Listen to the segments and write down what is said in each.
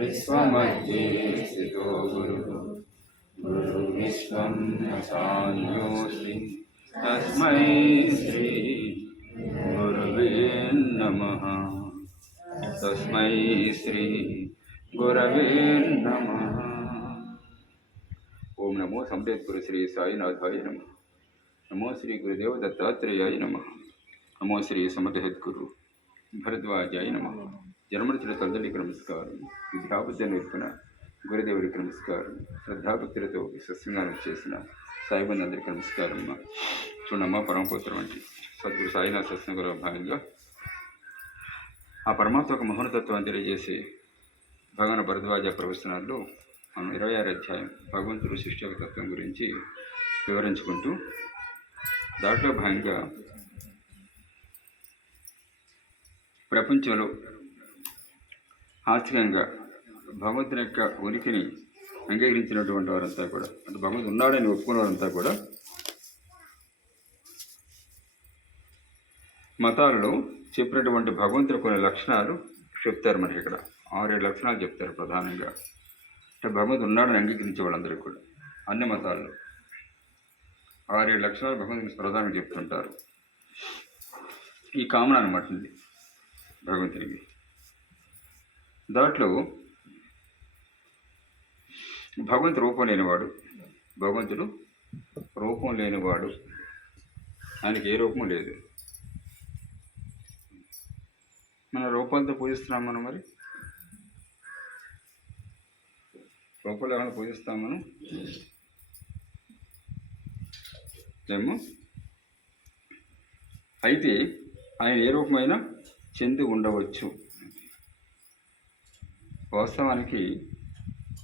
विश्वमध्ये स्थितो गुरुः गुरुर्विश्वं सान्योऽस्ति तस्मै श्री गुरवे नमः। तस्मै श्री गुरवे नमः। ओम नमो समवेत गुरु श्री साईनाथाय नमः। नमो श्री गुरुदेव दत्तात्रेयाय नमः। नमो श्री समदहित गुरु భరద్వాజాయ నమః। జన్మనిచ్చిన తల్లికి నమస్కారం, విద్యాబుద్ధి నేర్పిన గురుదేవుడికి నమస్కారం, శ్రద్ధాభక్తులతో సత్సంగానం చేసిన సాయిబంధులందరికీ నమస్కారం. చూడమ్మా, పరమపుత్రం వంటి సద్గురు సాయినాథ సత్సంగంలో భాగంగా ఆ పరమాత్మ ఒక మహోన్నతత్వాన్ని తెలియజేసి భగవాన్ భరద్వాజ ప్రవచనాల్లో మనం 26 అధ్యాయం భగవంతుడు సృష్టి యొక్క తత్వం గురించి వివరించుకుంటూ దాంట్లో భాగంగా ప్రపంచంలో ఆర్థికంగా భగవంతుని యొక్క ఉనికిని అంగీకరించినటువంటి వారంతా కూడా, అంటే భగవంతుడు ఉన్నాడని ఒప్పుకున్న వారంతా కూడా మతాలలో చెప్పినటువంటి భగవంతుడు కొన్ని లక్షణాలు చెప్తారు. మనకి ఇక్కడ 6-7 లక్షణాలు చెప్తారు ప్రధానంగా. అంటే భగవంతుడు ఉన్నాడని అంగీకరించే వాళ్ళందరికీ కూడా అన్ని మతాల్లో 6-7 లక్షణాలు భగవంతుడికి ప్రధానంగా చెప్తుంటారు. ఈ కామన్ అనమాట ఇది భగవంతునికి. దాంట్లో భగవంతుడు రూపం లేనివాడు, భగవంతుడు రూపం లేనివాడు, ఆయనకి ఏ రూపం లేదు. మన రూపాలతో పూజిస్తున్నాం మనం, మరి రూపాలు ఏమైనా పూజిస్తాం మనం ఏమో. అయితే ఆయన ఏ రూపమైనా చెంది ఉండవచ్చు. వాస్తవానికి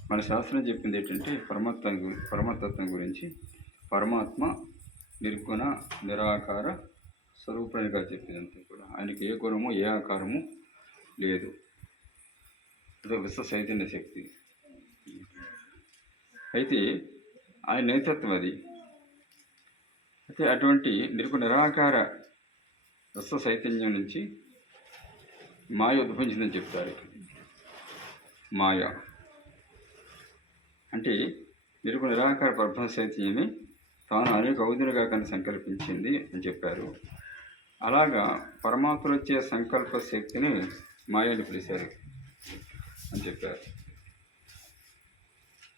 మన శాస్త్రం చెప్పింది ఏంటంటే పరమతత్వం గురించి పరమాత్మ నిర్గుణ నిరాకార స్వరూపానిగా చెప్పిందంతా కూడా. ఆయనకి ఏ గుణము ఏ ఆకారము లేదు. అదే విశ్వ చైతన్య శక్తి. అయితే ఆయన నేతృత్వం అది. అయితే అటువంటి నిర్గుణ నిరాకార విశ్వ చైతన్యం నుంచి మాయ ఉద్భవించిందని చెప్తారు. మాయ అంటే నిర్గుణ నిరాకార పరబ్రహ్మ చైతన్యమే తాను అనేక అవధులుగా కానీ సంకల్పించింది అని చెప్పారు. అలాగా పరమాత్మలో వచ్చే సంకల్ప శక్తిని మాయని పిలిచారు అని చెప్పారు.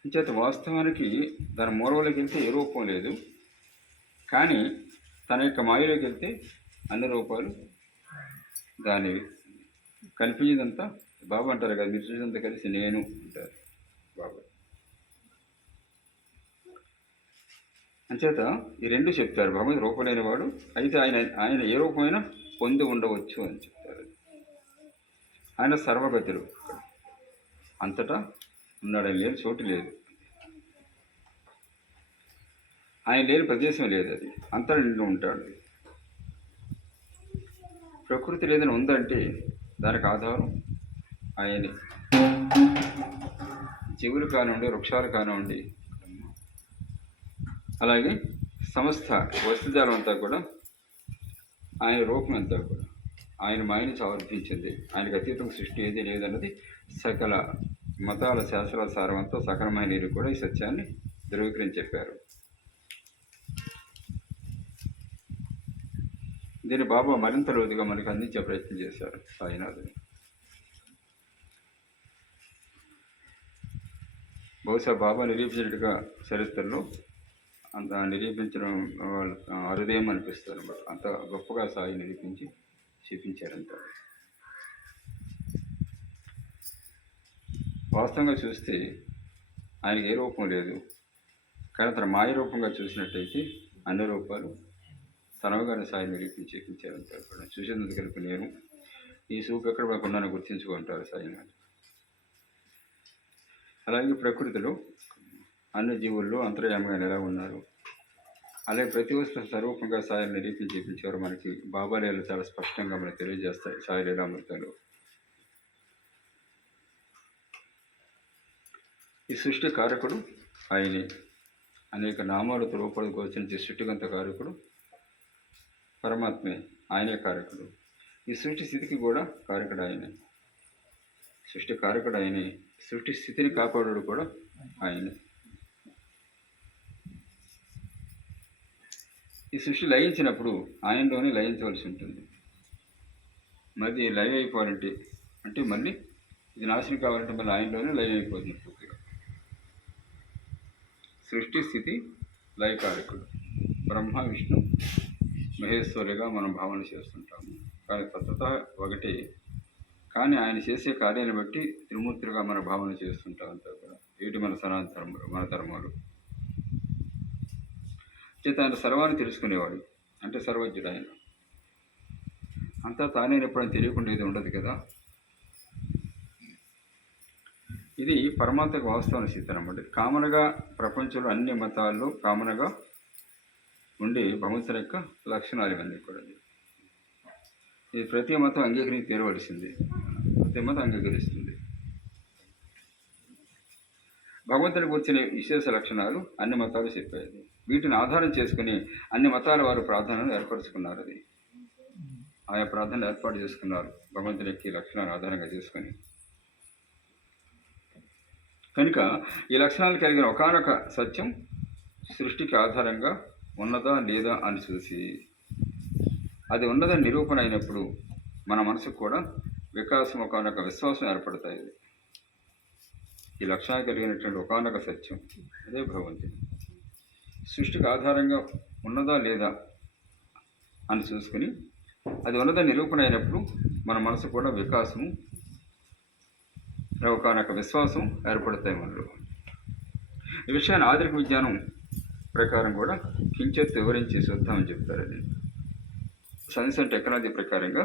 అంచేత వాస్తవానికి దాని మూలంలోకి వెళ్తే ఏ రూపం లేదు, కానీ తన యొక్క మాయలోకి వెళ్తే అన్ని రూపాలు దానివి. కనిపించిందంతా బాబా అంటారు కదా, మీరు చూసినంత కలిసి నేను అంటారు బాబా. అంచేత ఈ రెండు చెప్తారు. భగవంతుడు రూపం లేనివాడు, అయితే ఆయన ఏ రూపమైనా పొంది ఉండవచ్చు అని చెప్తారు. ఆయన సర్వగతుడు, అంతటా ఉన్నాడు. ఆయన లేని చోటు లేదు, ఆయన లేని ప్రదేశం లేదు. అది అంతటా నిండి ఉంటాడు. ప్రకృతి లేదని ఉందంటే దానికి ఆధారం ఆయనే. జీవులు కానివ్వండి, వృక్షాలు కానివ్వండి, అలాగే సమస్త వస్తుజాలం అంతా కూడా ఆయన రూపం అంతా కూడా ఆయన మాయని సమర్పించింది. ఆయనకు అతీతం సృష్టి ఏది లేదన్నది సకల మతాల శాస్త్రాల సారమంతా సకలమైన నీరు కూడా ఈ సత్యాన్ని ధృవీకరించి చెప్పారు. దీన్ని బాబా మరింత లోతుగా మనకు అందించే ప్రయత్నం చేశారు సాయినాథుని. బహుశా బాబా నిరూపించినట్టుగా చరిత్రలో అంత నిరూపించడం వాళ్ళు అరుదేం అనిపిస్తారు అన్నమాట. అంత గొప్పగా సాయి నిరూపించి చూపించారంట. వాస్తవంగా చూస్తే ఆయనకి ఏ రూపం లేదు, కానీ తన మాయ రూపంగా చూసినట్టయితే అన్ని రూపాలు తనవగానే సాయి నిరూపించి చూపించారంటారు. చూసేందుకు కలిపి నేను ఈ సూపు ఎక్కడ మనకు ఉన్నానో గుర్తించుకుంటారు సాయినాథ్. అలాగే ప్రకృతిలో అన్ని జీవుల్లో అంతర్యామిగా ఎలా ఉన్నారు, అలాగే ప్రతి వస్తువు స్వరూపంగా సాయిని నిరూపించి చూపించేవారు. మనకి బాబా లీలలు చాలా స్పష్టంగా మనకు తెలియజేస్తాయి. సాయి లీలామృతాలు ఈ సృష్టి కారకుడు ఆయనే. అనేక నామాలతో రూపాలు గోచరించి సృష్టికంత కారకుడు పరమాత్మే. ఆయనే కారకుడు. ఈ సృష్టి స్థితికి కూడా కారకుడు ఆయనే. సృష్టి కారకుడు ఆయనే, సృష్టి స్థితిని కాపాడు కూడా ఆయనే. ఈ సృష్టి లయించినప్పుడు ఆయనలోనే లయించవలసి ఉంటుంది. మరి లయం అయిపోవాలంటే అంటే మళ్ళీ ఇది నాశనం కావాలంటే మళ్ళీ ఆయనలోనే లయం అయిపోతుంది పూర్తిగా. సృష్టి స్థితి లయకారకుడు బ్రహ్మ విష్ణు మహేశ్వరిగా మనం భావన చేస్తుంటాము. కానీ తత్వత ఒకటి, కానీ ఆయన చేసే కార్యాన్ని బట్టి త్రిమూర్తులుగా మన భావన చేస్తుంటాం అంతా కూడా. వీటి మన సనాతన ధర్మాలు, మన ధర్మాలు చేత ఆయన సర్వాన్ని తెలుసుకునేవాడు, అంటే సర్వజ్ఞుడు ఆయన. అంతా తానే ఎప్పుడైనా తెలియకుండా ఇది ఉండదు కదా. ఇది పరమాత్మక వాస్తవాల స్థితి అన్నమాట. కామన్గా ప్రపంచంలో అన్ని మతాల్లో కామన్గా ఉండి భగవంతుని యొక్క లక్షణాలు ఇవన్నీ కూడా. ఇది ప్రతి మతం అంగీకరించి తీరవలసింది, ప్రతి మతం అంగీకరిస్తుంది. భగవంతుని కూర్చున్న విశేష లక్షణాలు అన్ని మతాలు చెప్పాయి. వీటిని ఆధారం చేసుకుని అన్ని మతాల వారు ప్రార్థనలు ఏర్పరచుకున్నారు. అది ఆయా ప్రార్థనలు ఏర్పాటు చేసుకున్నారు భగవంతుని యొక్క లక్షణాలు ఆధారంగా చేసుకొని. కనుక ఈ లక్షణాలు కలిగిన ఒకానొక సత్యం సృష్టికి ఆధారంగా ఉన్నదా లేదా అని చూసి అది ఉన్నదని నిరూపణ అయినప్పుడు మన మనసుకు కూడా వికాసం, ఒకానొక విశ్వాసం ఏర్పడతాయి. ఈ లక్షణాలు కలిగినటువంటి ఒకానొక సత్యం అదే భగవంతుడు. సృష్టికి ఆధారంగా ఉన్నదా లేదా అని చూసుకుని అది ఉన్నదని నిరూపణ అయినప్పుడు మన మనసు కూడా వికాసము, ఒకానొక విశ్వాసం ఏర్పడతాయి మనలో. ఈ విషయాన్ని ఆధునిక విజ్ఞానం ప్రకారం కూడా కించెత్తు వివరించి చూద్దామని చెప్తారు. అది సైన్స్ అండ్ టెక్నాలజీ ప్రకారంగా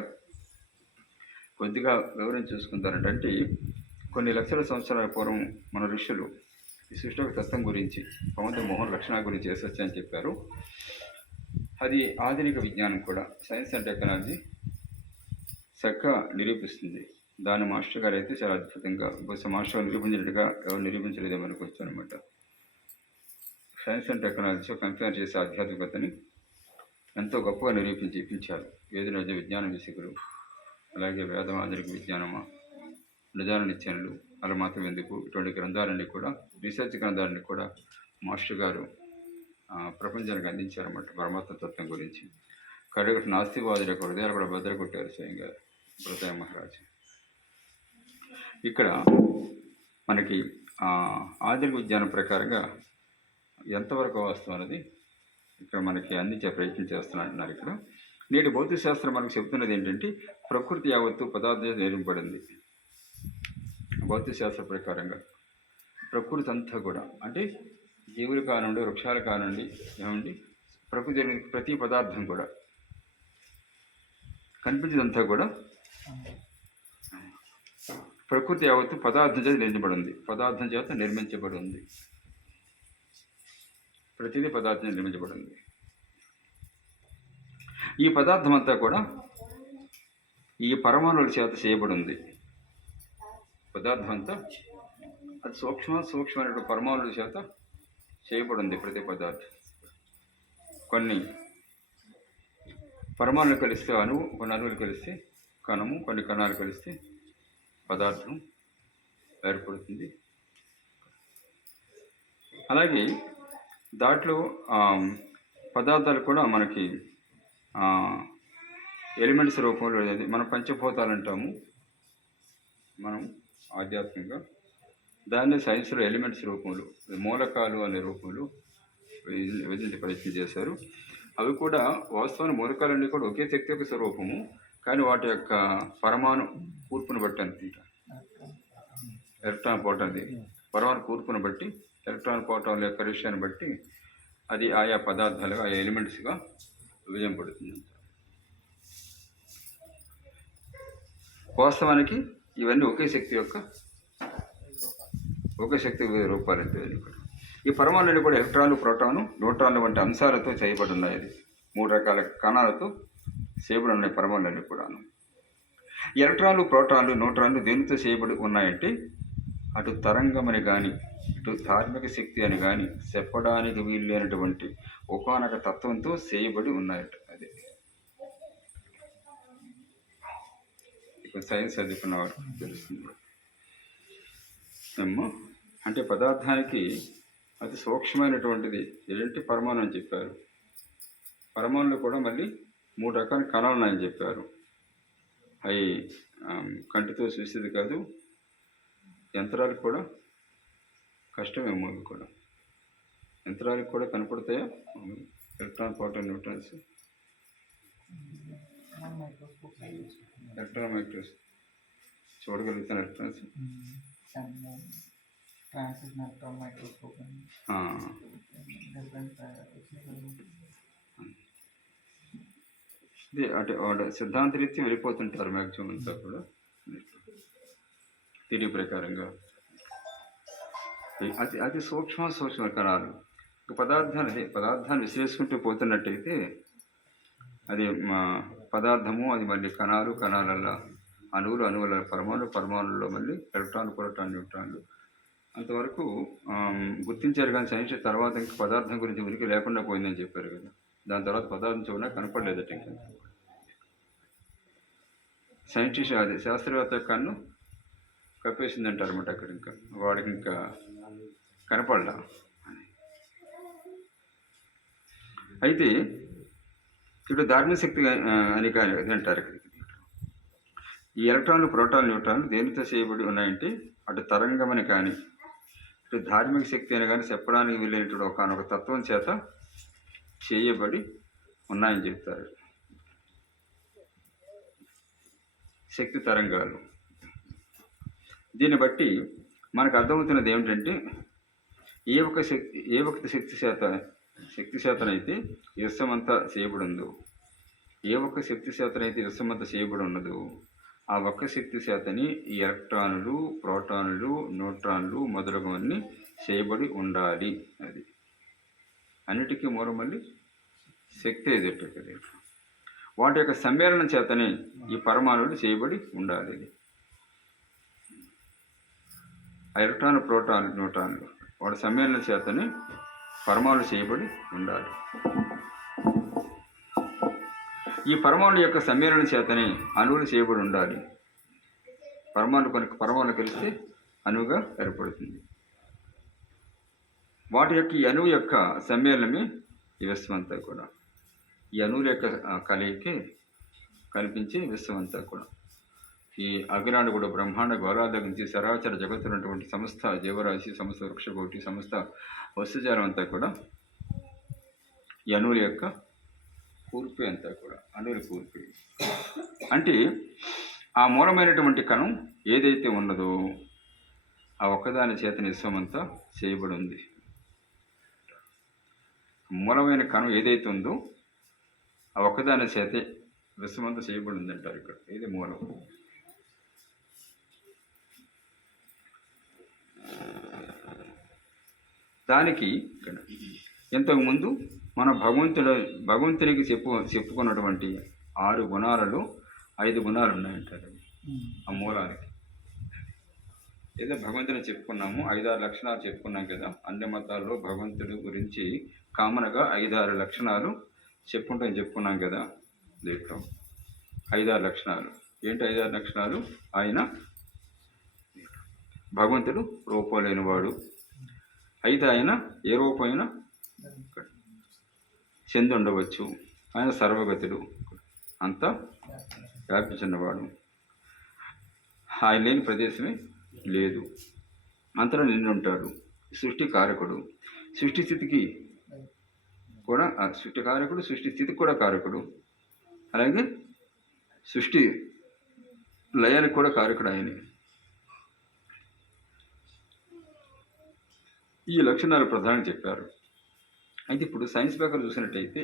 కొద్దిగా వివరించి చూసుకుంటారంటే, కొన్ని లక్షల సంవత్సరాల పూర్వం మన ఋషులు ఈ సృష్టి తత్వం గురించి, భగవంతుని మోహన లక్షణాల గురించి చేసొచ్చని చెప్పారు. అది ఆధునిక విజ్ఞానం కూడా సైన్స్ అండ్ టెక్నాలజీ చక్కగా నిరూపిస్తుంది. దాని మాస్టర్ గారు అయితే చాలా అద్భుతంగా, బహుశా మాస్టర్ నిరూపించినట్టుగా ఎవరు నిరూపించలేదేమో అనుకోవచ్చు అనమాట. సైన్స్ అండ్ టెక్నాలజీ కంపేర్ చేసే ఆధ్యాత్మికతని ఎంతో గొప్పగా నిరూపించి ఇప్పించారు వేదరాజ విజ్ఞాన విశకులు, అలాగే వేదం ఆధునిక విజ్ఞానమా, నిజాన నిత్యనులు, అలా మాత్రం ఎందుకు, ఇటువంటి గ్రంథాలన్నీ కూడా, రీసెర్చ్ గ్రంథాలన్నీ కూడా మాస్టర్ గారు ప్రపంచానికి అందించారన్నమాట పరమాత్మ తత్వం గురించి. కడగటి నాస్తివాదుల యొక్క హృదయాలు కూడా భద్రకొట్టారు స్వయంగా భృతయ మహారాజు. ఇక్కడ మనకి ఆధునిక విజ్ఞానం ప్రకారంగా ఎంతవరకు వాస్తవం అనేది ఇక్కడ మనకి అందించే ప్రయత్నం చేస్తున్నారు. ఇక్కడ నేటి భౌతిక శాస్త్రం మనకు చెప్తున్నది ఏంటంటే, ప్రకృతి యావత్తు పదార్థం నిర్మింపబడింది. భౌతిక శాస్త్ర ప్రకారంగా ప్రకృతి అంతా కూడా, అంటే జీవులు కానివ్వండి, వృక్షాలు కానివ్వండి, ఏమండి, ప్రకృతి ప్రతి పదార్థం కూడా కనిపించేదంతా కూడా ప్రకృతి యావత్తు పదార్థం చేత నిర్మించబడింది. పదార్థం చేత నిర్మించబడి ఉంది. ప్రతిదీ పదార్థం నిర్మించబడింది. ఈ పదార్థం అంతా కూడా ఈ పరమాణువుల చేత చేయబడి ఉంది. పదార్థం అంతా అది సూక్ష్మమైన పరమాణువుల చేత చేయబడి ఉంది. ప్రతి పదార్థం కొన్ని పరమాణువులు కలిస్తే అణువు, కొన్ని అణువులు కలిస్తే కణము, కొన్ని కణాలు కలిస్తే పదార్థం ఏర్పడుతుంది. అలాగే దాంట్లో పదార్థాలు కూడా మనకి ఎలిమెంట్స్ రూపంలో, మనం పంచభూతాలు అంటాము మనం ఆధ్యాత్మికంగా, దాన్ని సైన్స్లో ఎలిమెంట్స్ రూపంలో, మూలకాలు అనే రూపంలో విధించే ప్రయత్నం చేశారు. అవి కూడా వాస్తవాన్ని మూలకాలన్నీ కూడా ఒకే శక్తి యొక్క స్వరూపము, కానీ వాటి యొక్క పరమాణు కూర్పును బట్టి అనుకుంటా, ఎలక్ట్రాన్ పోవటాన్ని, పరమాణు కూర్పును బట్టి, ఎలక్ట్రాన్ పోవటాల యొక్క విషయాన్ని బట్టి అది ఆయా పదార్థాలుగా, ఆయా ఎలిమెంట్స్గా విభజింపబడుతుంది. వాస్తవానికి ఇవన్నీ ఒకే శక్తి రూపాలు. ఈ పరమాణులు కూడా ఎలక్ట్రాన్లు, ప్రోటాను, న్యూట్రాన్లు వంటి అంశాలతో చేయబడి ఉన్నాయి. అది 3 రకాల కణాలతో చేయబడి ఉన్నాయి పరమాణులన్నీ కూడాను. ఎలక్ట్రాన్లు, ప్రోటాన్లు, న్యూట్రాన్లు దేనితో చేయబడి ఉన్నాయంటే, అటు తరంగమని కానీ, ఇటు ధార్మిక శక్తి అని కానీ చెప్పడానికి వీల్లేనటువంటి ఒకానొక తత్వంతో చేయబడి ఉన్నాయట. అది ఇప్పుడు సైన్స్ చదువుకున్న వారు తెలుస్తుంది. ఏమో అంటే పదార్థానికి అతి సూక్ష్మమైనటువంటిది ఏంటి పరమాణు అని చెప్పారు. పరమాణులు కూడా మళ్ళీ 3 రకాల కణాలు ఉన్నాయని చెప్పారు. అవి కంటితో చూసేది కాదు, యంత్రాలకు కూడా కష్టమేమో. అవి కూడా యంత్రాలకు కూడా కనపడతాయా electron, proton, neutrons? Electron microscope చూడగలుగుతాను. ఎలక్ట్రాన్స్ ఇది అంటే సిద్ధాంత రీత్యా వెళ్ళిపోతుంటారు మ్యాక్సిమం అంతా కూడా థియరీ ప్రకారంగా. అతి అతి సూక్ష్మ కణాలు. పదార్థాన్ని విశ్లేషించుకుంటూ పోతున్నట్టయితే అది పదార్థము, అది మళ్ళీ కణాలల్లో అణువుల పరమాణువుల్లో మళ్ళీ ఎలక్ట్రాన్, ప్రోటాన్, న్యూట్రాన్లు అంతవరకు గుర్తించారు. కానీ సైన్స్ తర్వాత ఇంకా పదార్థం గురించి ఉనికి లేకుండా పోయిందని చెప్పారు కదా. దాని తర్వాత పదార్థం చూడగా కనపడలేదట. ఇంకా సైంటిస్ట్ అది శాస్త్రవేత్త కన్ను కప్పేసింది అంటారు అన్నమాట. అక్కడ ఇంకా వాడికి ఇంకా కనపడలా. అయితే ఇప్పుడు ధార్మిక శక్తి అని కానీ అంటారు. ఈ ఎలక్ట్రాన్లు, ప్రోటాన్లు, న్యూట్రాన్లు దేనితో చేయబడి ఉన్నాయంటే అటు తరంగమని కానీ ఇటు ధార్మిక శక్తి అని కానీ చెప్పడానికి వీలైనటువంటి ఒకనొక తత్వం చేత చేయబడి ఉన్నాయని చెప్తారు. శక్తి తరంగాలు. దీన్ని బట్టి మనకు అర్థమవుతున్నది ఏమిటంటే ఏ ఒక్క శక్తి శాతనైతే విశ్వమంతా చేయబడి ఉందో, ఏ ఒక్క శక్తి శాతనైతే విశ్వమంతా చేయబడి ఉన్నదో ఆ ఒక్క శక్తి శాతని ఈ ఎలక్ట్రాన్లు, ప్రోటాన్లు, న్యూట్రాన్లు మొదలగువన్నీ చేయబడి ఉండాలి. అది అన్నిటికీ మూలం మళ్ళీ శక్తి ఎదుట. వాటి యొక్క సమ్మేళనం చేతనే ఈ పరమాణువులు చేయబడి ఉండాలి. ఎలక్ట్రాన్, ప్రోటాన్, న్యూట్రాన్లు వాటి సమ్మేళనం చేతనే పరమాణువులు చేయబడి ఉండాలి. ఈ పరమాణుల యొక్క సమ్మేళనం చేతనే అణువులు చేయబడి ఉండాలి. పరమాణులు కలిస్తే అణువుగా ఏర్పడుతుంది. వాటి యొక్క ఈ అణువు యొక్క సమ్మేళనమే ఈ విశ్వమంతా కూడా. ఈ అణువుల యొక్క కలయికే కనిపించే విశ్వమంతా కూడా. ఈ అగ్నాడు కూడా బ్రహ్మాండ గోళాల దగ్గర నుంచి సరాచర జగత్తున్నటువంటి సమస్త జీవరాశి, సమస్త వృక్షకోటి, సమస్త వస్తుజాలం అంతా కూడా ఈ అణువుల యొక్క కూర్పే అంతా కూడా. అణువుల కూర్పే అంటే ఆ మూలమైనటువంటి కణం ఏదైతే ఉన్నదో ఆ ఒక్కదాని చేతన విశ్వమంతా చేయబడి ఉంది. మూలమైన కణం ఏదైతే ఉందో ఆ ఒక్కదాని చేతే విశ్వమంతా చేయబడి ఉందంటారు ఇక్కడ. ఇది మూలం. దానికి ఇంతకుముందు మన భగవంతునికి చెప్పుకున్నటువంటి 6 గుణాలలో 5 గుణాలు ఉన్నాయంటారు ఆ మూలానికి. ఏదో భగవంతుని చెప్పుకున్నాము, 5-6 లక్షణాలు చెప్పుకున్నాం కదా. అన్ని మతాల్లో భగవంతుడి గురించి కామన్గా 5-6 లక్షణాలు చెప్పుకున్నాం కదా. దీంట్లో 5-6 లక్షణాలు ఏంటి? 5-6 లక్షణాలు. ఆయన భగవంతుడు రూపం లేనివాడు. అయితే ఆయన ఏ రూపమైనా చెంది ఉండవచ్చు. ఆయన సర్వగతుడు, అంతా వ్యాపించినవాడు. ఆయన లేని ప్రదేశమే లేదు, అంతలో నిండి ఉంటాడు. సృష్టి కారకుడు, సృష్టి స్థితికి కూడా సృష్టి కారకుడు, సృష్టి స్థితికి కూడా కారకుడు. అలాగే సృష్టి లయానికి కూడా కారకుడు ఆయనే. ఈ లక్షణాలు ప్రధానంగా చెప్పారు. అయితే ఇప్పుడు సైన్స్ ప్రకారం చూసినట్టయితే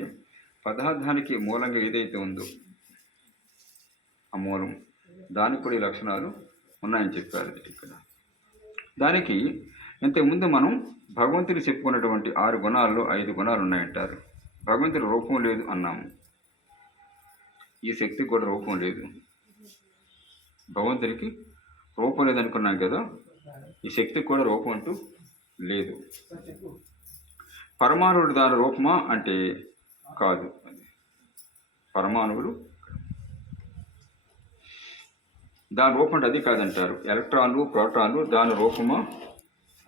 పదార్థానికి మూలంగా ఏదైతే ఉందో ఆ మూలం, దానికి కూడా ఈ లక్షణాలు ఉన్నాయని చెప్పారు ఇక్కడ. దానికి ఇంతకుముందు మనం భగవంతుని చెప్పుకున్నటువంటి 6 గుణాల్లో 5 గుణాలు ఉన్నాయంటారు. భగవంతుడి రూపం లేదు అన్నాము. ఈ శక్తికి కూడా రూపం లేదు. భగవంతునికి రూపం లేదనుకున్నాం కదా. ఈ శక్తికి కూడా రూపం అంటూ లేదు. పరమాణువులు దాని రూపమా అంటే కాదు. పరమాణువులు దాని రూపం అంటే అది కాదంటారు. ఎలక్ట్రాన్లు ప్రోటాన్లు దాని రూపమా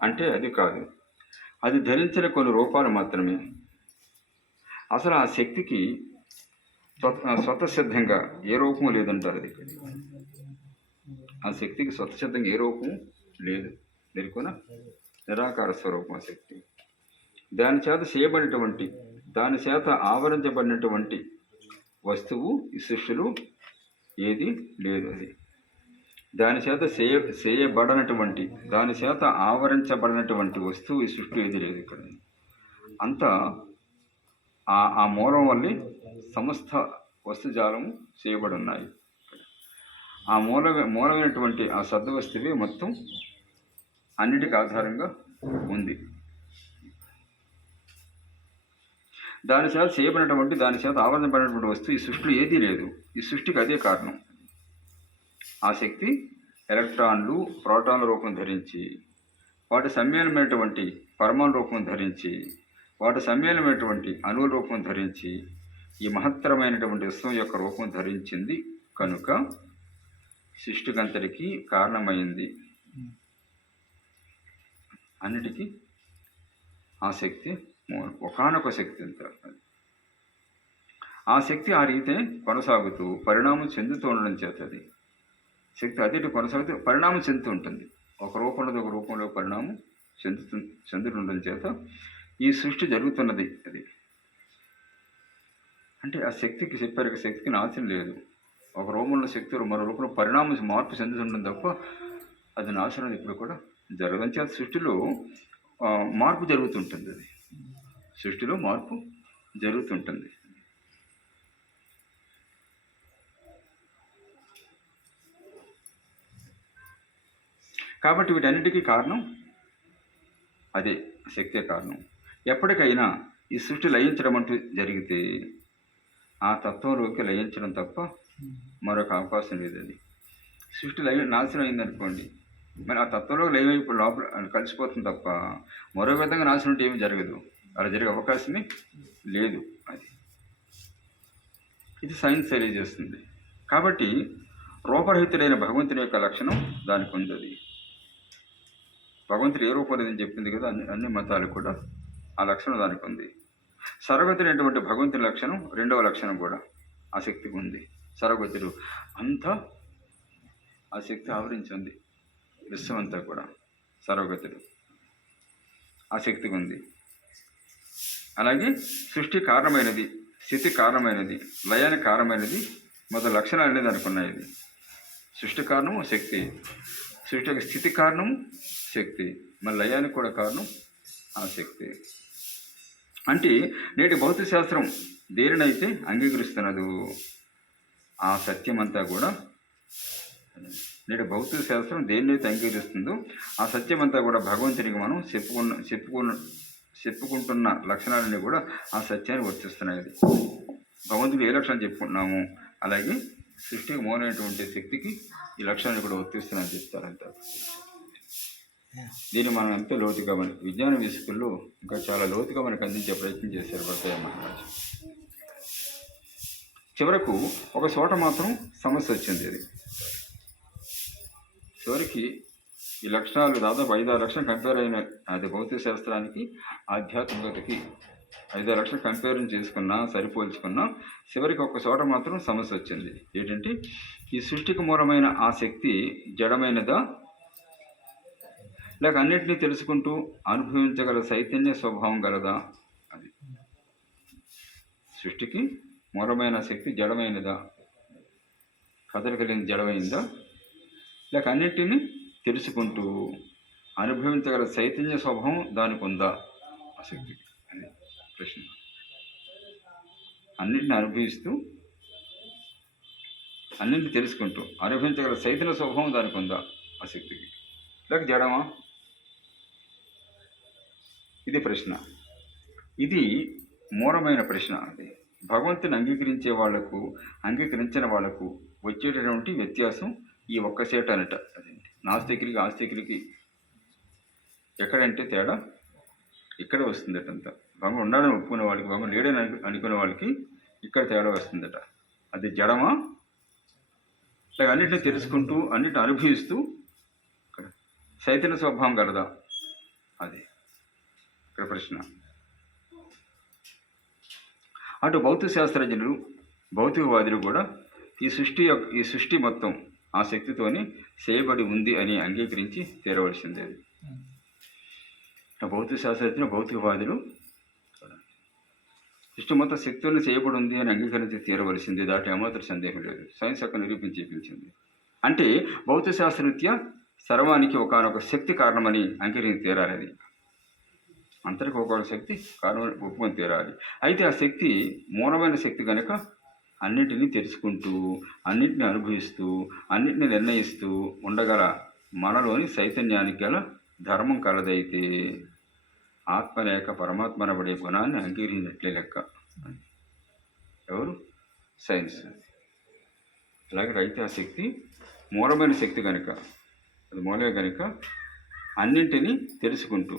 అంటే అది కాదు. అది ధరించిన కొన్ని రూపాలు మాత్రమే. అసలు ఆ శక్తికి స్వతసిద్ధంగా ఏ రూపము లేదంటారు. అది ఆ శక్తికి స్వతసిద్ధంగా ఏ రూపము లేదు. తెలుసుకున్న నిరాకార స్వరూపం ఆ శక్తి. దాని చేత చేయబడినటువంటి, దాని చేత ఆవరించబడినటువంటి వస్తువు ఈ సృష్టిలో ఏది లేదు. అది దాని చేత చేయబడినటువంటి, దాని చేత ఆవరించబడినటువంటి వస్తువు ఈ సృష్టి ఏది లేదు. ఇక్కడ అంతా ఆ మూలం వల్లే సమస్త వస్తుజాలము చేయబడి ఉన్నాయి. ఆ మూలమైనటువంటి ఆ సద్వస్తువే మొత్తం అన్నిటికీ ఆధారంగా ఉంది. దాని చేత చేయబడినటువంటి, దాని చేత ఆవరించబడినటువంటి వస్తువు ఈ సృష్టిలో ఏదీ లేదు. ఈ సృష్టికి అదే కారణం. ఆ శక్తి ఎలక్ట్రాన్లు ప్రోటాన్ల రూపం ధరించి, వాటి సమ్మేళనమైనటువంటి పరమాణు రూపం ధరించి, వాటి సమ్మేళనమైనటువంటి అణువుల రూపం ధరించి ఈ మహత్తరమైనటువంటి విశ్వం యొక్క రూపం ధరించింది కనుక సృష్టికంతటికి కారణమైంది. అన్నిటికీ ఆ శక్తి ఒకానొక శక్తి అంత. ఆ శక్తి ఆ రీతే కొనసాగుతూ పరిణామం చెందుతూ ఉండడం చేతది. శక్తి అదే కొనసాగుతూ పరిణామం చెందుతూ ఉంటుంది. ఒక రూపంలో ఒక రూపంలో పరిణామం చెందుతుండడం చేత ఈ సృష్టి జరుగుతున్నది. అది అంటే ఆ శక్తికి చెప్పారు, శక్తికి నాశనం లేదు. ఒక రూపంలో శక్తి మరో రూపంలో పరిణామం మార్పు చెందుతుండడం తప్ప అది నాశనం ఇప్పుడు కూడా జరగదని చేత సృష్టిలో మార్పు జరుగుతుంటుంది. అది సృష్టిలో మార్పు జరుగుతుంటుంది. కాబట్టి వీటన్నిటికీ కారణం అదే శక్తే కారణం. ఎప్పటికైనా ఈ సృష్టి లయించడం అంటూ జరిగితే ఆ తత్వంలోకి లయించడం తప్ప మరొక అవకాశం లేదు. అది సృష్టి నాశనం అయిందనుకోండి, మరి ఆ తత్వంలో లయమైపు లోపల కలిసిపోతుంది తప్ప మరో విధంగా నాశనం అంటే ఏమీ జరగదు. అలా జరిగే అవకాశమే లేదు. ఇది సైన్స్ తెలియజేస్తుంది. కాబట్టి రూపరహితుడైన భగవంతుని యొక్క లక్షణం దానికి ఉంది. అది భగవంతుడు ఏ రూపం లేదని చెప్పింది కదా. అన్ని మతాలు కూడా ఆ లక్షణం దానికి ఉంది. సర్వగతుడైనటువంటి భగవంతుని లక్షణం రెండవ లక్షణం కూడా ఆ శక్తికి ఉంది. సర్వగతుడు అంతా ఆ శక్తి ఆవరించింది. విశ్వం అంతా కూడా సర్వగతుడు ఆ శక్తికి ఉంది. అలాగే సృష్టి కారణమైనది, స్థితి కారణమైనది, లయానికి కారణమైనది మొదటి లక్షణాలు అనేది అనుకున్నాయి. ఇది సృష్టి కారణము శక్తి, సృష్టి యొక్క స్థితి కారణము శక్తి, మన లయానికి కూడా కారణం ఆ శక్తి. అంటే నేటి భౌతిక శాస్త్రం దేనినైతే అంగీకరిస్తున్నదో ఆ సత్యం అంతా కూడా, నేటి భౌతిక శాస్త్రం దేనినైతే అంగీకరిస్తుందో ఆ సత్యం అంతా కూడా భగవంతునికి మనం చెప్పుకుంటున్న లక్షణాలన్నీ కూడా ఆ సత్యాన్ని వర్తిస్తున్నాయి. అది భగవంతుడు ఏ లక్షణాలు చెప్పుకుంటున్నాము అలాగే సృష్టికి మూలమైనటువంటి శక్తికి ఈ లక్షణాన్ని కూడా వర్తిస్తున్నాయని చెప్తారంట. దీన్ని మనం ఎంతో లోతుగా విజ్ఞాన విసుకుల్లో ఇంకా చాలా లోతుగా మనకు అందించే ప్రయత్నం చేశారు భర్తయ్య మహారాజు. చివరకు ఒక చోట మాత్రం సమస్య వచ్చింది. అది చివరికి ఈ లక్షణాలు దాదాపు 5-6 లక్షలు కంపేర్ అయిన అది భౌతిక శాస్త్రానికి ఆధ్యాత్మికతకి 5-6 లక్షలు కంపేర్ చేసుకున్నా సరిపోల్చుకున్నా చివరికి ఒక చోట మాత్రం సమస్య వచ్చింది. ఏంటంటే ఈ సృష్టికి మూలమైన ఆ శక్తి జడమైనదా లేక అన్నింటినీ తెలుసుకుంటూ అనుభవించగల చైతన్య స్వభావం గలదా? అది సృష్టికి మూలమైన శక్తి జడమైనదా, కదలగలిగిన జడమైందా, లేక అన్నింటినీ తెలుసుకుంటూ అనుభవించగల చైతన్య స్వభావం దానికి ఉందా ఆ శక్తికి అని ప్రశ్న. అన్నింటిని అనుభవిస్తూ అన్నింటిని తెలుసుకుంటూ అనుభవించగల చైతన్య స్వభావం దానికి ఉందా ఆ శక్తికి, లేక జడమా? ఇది ప్రశ్న. ఇది మూలమైన ప్రశ్న. అది భగవంతుని అంగీకరించిన వాళ్లకు వచ్చేటటువంటి వ్యత్యాసం ఈ ఒక్క సేట అనట. అదేంటి నాస్తికులకి ఆస్తికులకి ఎక్కడంటే తేడా ఇక్కడే వస్తుందట. అంతా భగవంతుడు ఉన్నాడని ఒప్పుకునే వాళ్ళకి, భగవంతుడు లేడని అనుకునే వాళ్ళకి ఇక్కడ తేడా వస్తుందట. అది జడమా లేక అన్నింటినీ తెలుసుకుంటూ అన్నిటిని అనుభవిస్తూ ఇక్కడ చైతన్య స్వభావం కలదా? అది ఇక్కడ ప్రశ్న. అటు భౌతిక శాస్త్రజ్ఞులు భౌతికవాదులు కూడా ఈ సృష్టి మొత్తం ఆ శక్తితోనే చేయబడి ఉంది అని అంగీకరించి తీరవలసిందే. భౌతిక శాస్త్రజ్ఞులు భౌతికవాదులు సృష్టి మొత్తం శక్తితోనే చేయబడి ఉంది అని అంగీకరించి తీరవలసింది. దాంట్లో ఏమాత్రం సందేహం లేదు. సైన్స్ అక్కడ నిరూపించింది. అంటే భౌతిక శాస్త్రరీత్యా సర్వానికి ఒకనొక శక్తి కారణమని అంగీకరించి తీరాలి. అంతరికి ఒక శక్తి కారణం ఒప్పుకొని తీరాలి. అయితే ఆ శక్తి మూలమైన శక్తి కనుక అన్నింటినీ తెలుసుకుంటూ అన్నింటినీ అనుభవిస్తూ అన్నింటినీ నిర్ణయిస్తూ ఉండగల మనలోని చైతన్యానికి గల ధర్మం కలదైతే ఆత్మ లేక పరమాత్మ అనబడే గుణాన్ని అంగీకరించినట్లే లెక్క. ఎవరు? సైన్స్. అలాగే అయితే ఆ శక్తి మూలమైన శక్తి కనుక, అది మూలమే కనుక అన్నింటినీ తెలుసుకుంటూ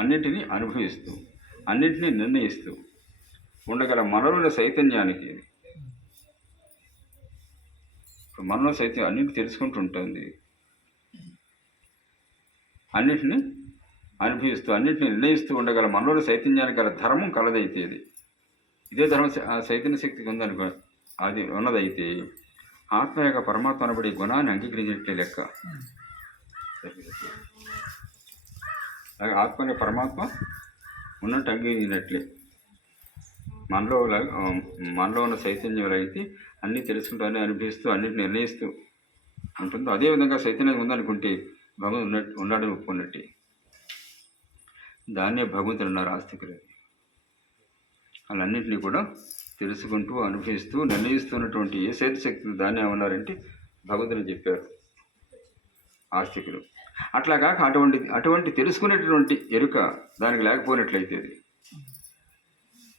అన్నింటినీ అనుభవిస్తూ అన్నింటినీ నిర్ణయిస్తూ ఉండగల మనలోని చైతన్యానికి, మనలో చైతన్యం అన్నింటినీ తెలుసుకుంటూ ఉంటుంది, అన్నింటినీ అనుభవిస్తూ అన్నింటినీ నిర్ణయిస్తూ ఉండగల మనలోని చైతన్యానికి గల ధర్మం కలదైతే ఇదే ధర్మం చైతన్య శక్తికి ఉందనుకో, అది ఉన్నదైతే ఆత్మ యొక్క పరమాత్మ అనబడి గుణాన్ని అంగీకరించినట్లే లెక్క. అలాగే ఆత్మ యొక్క పరమాత్మ ఉన్నట్టు అంగీకరించినట్లే. మనలో ఉన్న చైతన్యం అయితే అన్నీ తెలుసుకుంటూ అన్నీ అనుభవిస్తూ అన్నింటిని నిర్ణయిస్తూ ఉంటుందో అదేవిధంగా చైతన్యం ఉందనుకుంటే భగవంతుడు ఉన్నాడని ఒప్పుకున్నట్టే. దాన్నే భగవంతుడు అన్నారు ఆస్తికులు. వాళ్ళన్నింటినీ కూడా తెలుసుకుంటూ అనుభవిస్తూ నిర్ణయిస్తున్నటువంటి ఏ శక్తిని దాన్నే ఉన్నారంటే భగవంతుని చెప్పారు ఆస్తికులు. అట్లా కాక అటువంటి తెలుసుకునేటువంటి ఎరుక దానికి లేకపోయినట్లయితే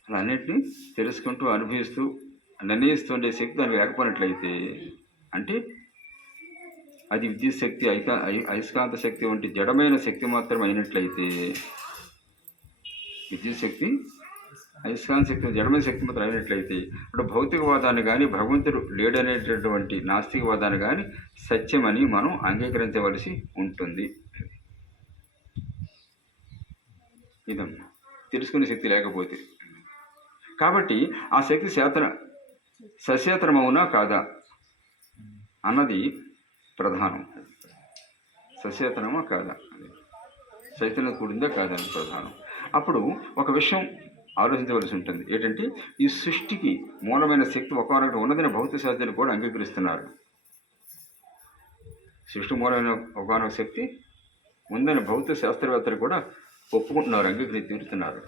అలా అన్నింటినీ తెలుసుకుంటూ అనుభవిస్తూ నిర్ణయిస్తుండే శక్తి దానికి లేకపోయినట్లయితే అంటే అది విద్యుత్ శక్తి అయస్కాంత శక్తి వంటి జడమైన శక్తి మాత్రం అయినట్లయితే, విద్యుత్ శక్తి అయస్కాంత శక్తి జడమైన శక్తి మాత్రం అయినట్లయితే ఇప్పుడు భౌతికవాదాన్ని కానీ భగవంతుడు లేడనేటటువంటి నాస్తికవాదాన్ని కానీ సత్యమని మనం అంగీకరించవలసి ఉంటుంది. ఇదమ్మా తెలుసుకునే శక్తి లేకపోతే. కాబట్టి ఆ శక్తి సచేతనమవునా కాదా అన్నది ప్రధానం. సచేతనమా కాదా, చైతన్యం కూడిందా కాదా అని ప్రధానం. అప్పుడు ఒక విషయం ఆలోచించవలసి ఉంటుంది. ఏంటంటే ఈ సృష్టికి మూలమైన శక్తి ఒకనొకటి ఉన్నదని భౌతిక శాస్త్రాలు కూడా అంగీకరిస్తున్నారు. సృష్టి మూలమైన ఒకనొక శక్తి ఉందని భౌతిక శాస్త్రవేత్తలు కూడా ఒప్పుకుంటున్నారు, అంగీకరించి తీరుతున్నారు.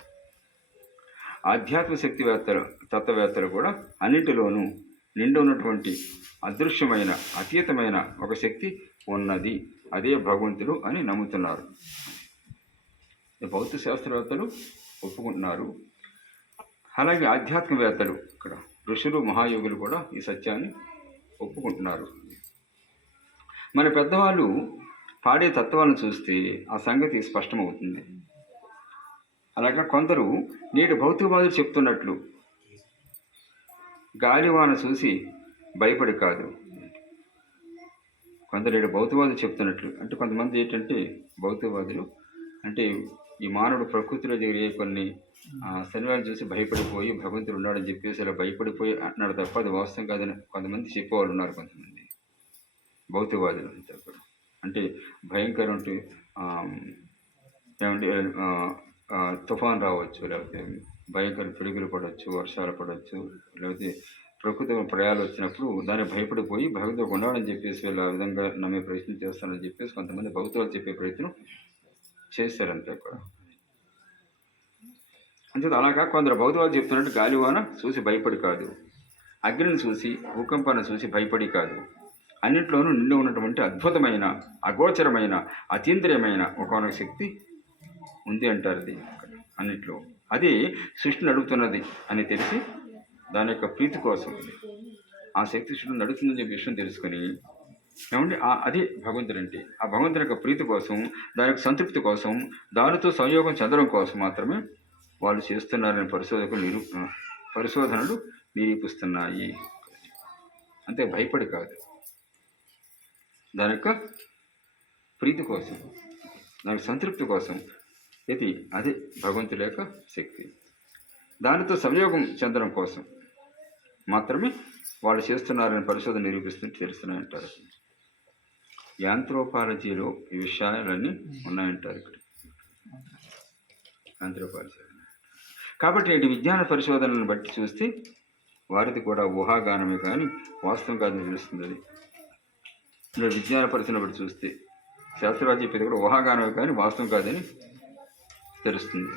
ఆధ్యాత్మిక శక్తివేత్తలు తత్వవేత్తలు కూడా అన్నింటిలోనూ నిండి ఉన్నటువంటి అదృశ్యమైన అతీతమైన ఒక శక్తి ఉన్నది, అదే భగవంతుడు అని నమ్ముతున్నారు. భౌతిక శాస్త్రవేత్తలు ఒప్పుకుంటున్నారు. అలాగే ఆధ్యాత్మికవేత్తలు ఇక్కడ ఋషులు మహాయోగులు కూడా ఈ సత్యాన్ని ఒప్పుకుంటున్నారు. మన పెద్దవాళ్ళు పాడే తత్వాలను చూస్తే ఆ సంగతి స్పష్టమవుతుంది. అలాగే కొందరు నేటి భౌతికవాదులు చెప్తున్నట్లు గాలివాన చూసి భయపడి కాదు. కొందరు నేటి భౌతికవాదులు చెప్తున్నట్లు అంటే కొంతమంది ఏంటంటే భౌతికవాదులు అంటే ఈ మానవుడు ప్రకృతిలో జరిగే కొన్ని శనివారం చూసి భయపడిపోయి భగవంతుడు ఉన్నాడని చెప్పేసి అలా భయపడిపోయి అంటున్నాడు తప్ప అది వాస్తవం కాదని కొంతమంది చెప్పేవాళ్ళు ఉన్నారు. కొంతమంది భౌతికవాదులు అంతా కూడా అంటే భయంకరం ఏమంటే తుఫాన్ రావచ్చు, లేకపోతే భయంకర పిడుగులు పడవచ్చు, వర్షాలు పడవచ్చు, లేకపోతే ప్రకృతి ప్రయాలు వచ్చినప్పుడు దాన్ని భయపడిపోయి భగవంతుడు ఉన్నాడని చెప్పేసి వీళ్ళు ఆ విధంగా నమ్మే ప్రయత్నం చేస్తారని చెప్పేసి కొంతమంది భక్తులు చెప్పే ప్రయత్నం చేస్తారంతా కూడా. అంతే అలాగా కొందరు భౌతికవాదులు చెప్తున్నట్టు గాలివాన చూసి భయపడి కాదు, అగ్నిని చూసి భూకంపాన్ని చూసి భయపడి కాదు, అన్నింటిలోనూ నిండి ఉన్నటువంటి అద్భుతమైన అగోచరమైన అతీంద్రియమైన ఒకనొక శక్తి ఉంది అంటారు. అది అన్నిట్లో అది సృష్టిని నడుపుతున్నది అని తెలిసి దాని యొక్క ప్రీతి కోసం ఆ శక్తి సృష్టిని నడుపుతుందని చెప్పి విషయం తెలుసుకొని ఏమంటే అదే భగవంతుడు అంటే ఆ భగవంతుని యొక్క ప్రీతి కోసం దాని యొక్క సంతృప్తి కోసం దానితో సంయోగం చెందడం కోసం మాత్రమే వాళ్ళు చేస్తున్నారని పరిశోధనలు నిరూపిస్తున్నాయి. అంతే భయపడి కాదు. దాని యొక్క ప్రీతి కోసం, దానికి సంతృప్తి కోసం. అదే భగవంతుడి యొక్క శక్తి. దానితో సంయోగం చెందడం కోసం మాత్రమే వాళ్ళు చేస్తున్నారని పరిశోధన నిరూపిస్తుంటే తెలుస్తున్నాయంటారు. యాంథ్రోపాలజీలో ఈ విషయాలన్నీ ఉన్నాయంటారు ఇక్కడ యాంథ్రోపాలజీ. కాబట్టి నేటి విజ్ఞాన పరిశోధనలను బట్టి చూస్తే వారిది కూడా ఊహాగానమే కానీ వాస్తవం కాదని తెలుస్తుంది. అది నేటి విజ్ఞాన పరిశోధన బట్టి చూస్తే శాస్త్రవాది చెప్పేది కూడా ఊహాగానమే కానీ వాస్తవం కాదని తెలుస్తుంది.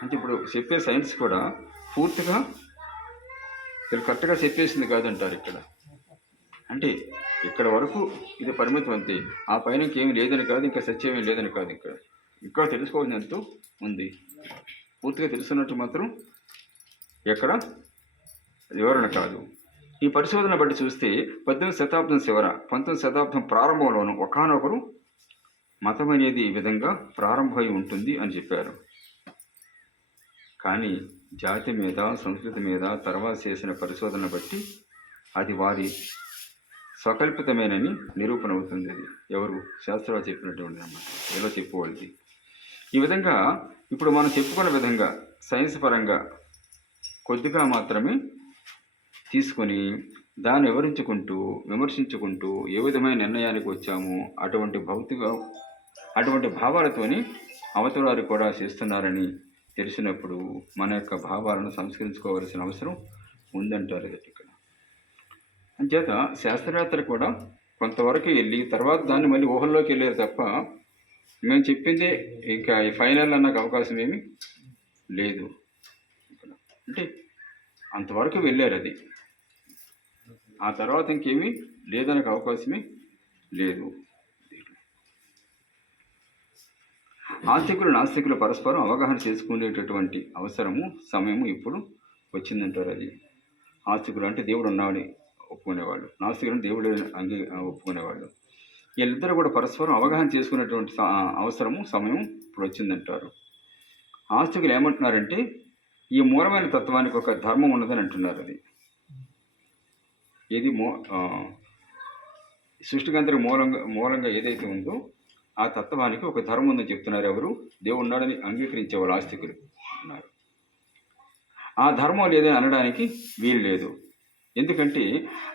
అంటే ఇప్పుడు చెప్పే సైన్స్ కూడా పూర్తిగా కరెక్ట్గా చెప్పేసింది కాదంటారు ఇక్కడ. అంటే ఇక్కడ వరకు ఇది పరిమితం అంతే, ఆ పైన ఇంకేమీ లేదని కాదు, ఇంకా సత్యమేం లేదని కాదు. ఇంకా తెలుసుకోవాల్సినంత ఉంది. పూర్తిగా తెలుసున్నట్టు మాత్రం ఎక్కడ వివరణ కాదు. ఈ పరిశోధన బట్టి చూస్తే 18వ శతాబ్దం చివర 19వ శతాబ్దం ప్రారంభంలోనూ ఒకానొకరు మతం అనేది ఈ విధంగా ప్రారంభమై ఉంటుంది అని చెప్పారు. కానీ జాతి మీద, సంస్కృతి మీద తర్వాత చేసిన పరిశోధన బట్టి అది వారి స్వకల్పితమేనని నిరూపణ అవుతుంది. అది ఎవరు శాస్త్రాలు చెప్పినటువంటి అన్నమాట, ఎలా చెప్పుకోవాలి. ఈ విధంగా ఇప్పుడు మనం చెప్పుకున్న విధంగా సైన్స్ పరంగా కొద్దిగా మాత్రమే తీసుకొని దాన్ని విమర్శించుకుంటూ ఏ విధమైన నిర్ణయానికి వచ్చామో అటువంటి భావాలతోని అవతలారు కూడా చేస్తున్నారని తెలిసినప్పుడు మన యొక్క భావాలను సంస్కరించుకోవాల్సిన అవసరం ఉందంటారు ఇక్కడ. అంచేత శాస్త్రవేత్తలు కూడా కొంతవరకు వెళ్ళి తర్వాత దాన్ని మళ్ళీ ఊహల్లోకి వెళ్ళారు తప్ప మేము చెప్పిందే ఇంకా ఈ ఫైనల్ అన్నకు అవకాశం ఏమీ లేదు. అంటే అంతవరకు వెళ్ళారు. అది ఆ తర్వాత ఇంకేమీ లేదనకు అవకాశమే లేదు. ఆస్తికులు నాస్తికులు పరస్పరం అవగాహన చేసుకునేటటువంటి అవసరము సమయము ఇప్పుడు వచ్చిందంటారు. అది ఆస్తికులు అంటే దేవుడు ఉన్నాడని ఒప్పుకునేవాళ్ళు, నాస్తికులు అంటే దేవుడు ఒప్పుకునేవాళ్ళు. వీళ్ళిద్దరూ కూడా పరస్పరం అవగాహన చేసుకునేటువంటి అవసరము సమయం ఇప్పుడు వచ్చిందంటారు. ఆస్తికులు ఏమంటున్నారంటే ఈ మూలమైన తత్వానికి ఒక ధర్మం ఉన్నదని అంటున్నారు. అది ఏది సృష్టికంతరికి మూలంగా ఏదైతే ఉందో ఆ తత్వానికి ఒక ధర్మం ఉందని చెప్తున్నారు. ఎవరు? దేవుడు ఉన్నాడని అంగీకరించేవాళ్ళు ఆస్తికులు ఉన్నారు. ఆ ధర్మం లేదని అనడానికి వీలు లేదు. ఎందుకంటే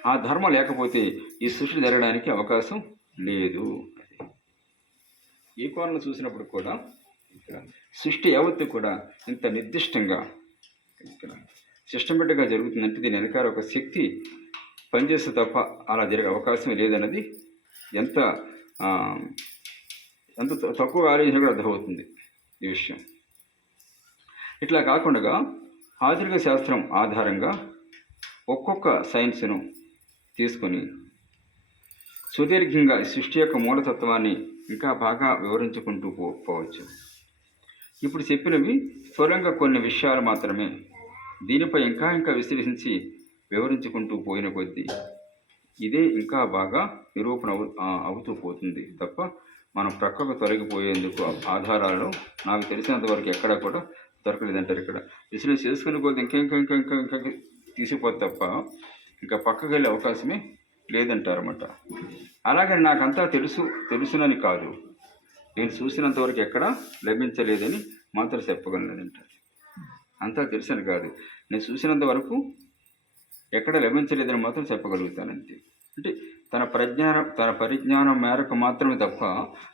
ఆ ధర్మం లేకపోతే ఈ సృష్టి జరగడానికి అవకాశం లేదు. ఈ కోణంలో చూసినప్పుడు కూడా సృష్టి యావత్తు కూడా ఇంత నిర్దిష్టంగా సిస్టమేటిక్గా జరుగుతుందంటే దీని వెనకాల ఒక శక్తి పనిచేస్తే తప్ప అలా జరిగే అవకాశం లేదన్నది ఎంత తక్కువ ఆలోచన కూడా అర్థమవుతుంది ఈ విషయం. ఇట్లా కాకుండా ఆధునిక శాస్త్రం ఆధారంగా ఒక్కొక్క సైన్స్ను తీసుకొని సుదీర్ఘంగా సృష్టి యొక్క మూలతత్వాన్ని ఇంకా బాగా వివరించుకుంటూ పోవచ్చు. ఇప్పుడు చెప్పినవి స్థూలంగా కొన్ని విషయాలు మాత్రమే. దీనిపై ఇంకా విశ్లేషించి వివరించుకుంటూ పోయిన కొద్దీ ఇదే ఇంకా బాగా నిరూపణ అవుతూ పోతుంది తప్ప మనం ప్రక్కకు తొలగిపోయేందుకు ఆధారాలు నాకు తెలిసినంతవరకు ఎక్కడా కూడా దొరకలేదంటారు. ఇక్కడ విశ్లేషణ చేసుకునే కొద్ది ఇంకా తీసిపోతే తప్ప ఇంకా పక్కకు వెళ్ళే అవకాశమే లేదంటారన్నమాట. అలాగని నాకంతా తెలుసునని కాదు, నేను చూసినంతవరకు ఎక్కడా లభించలేదని మాత్రం చెప్పగలనంటారు. అంతా తెలుసని కాదు, నేను చూసినంత వరకు ఎక్కడ లభించలేదని మాత్రం చెప్పగలుగుతానంతే. అంటే తన పరిజ్ఞానం మేరకు మాత్రమే తప్ప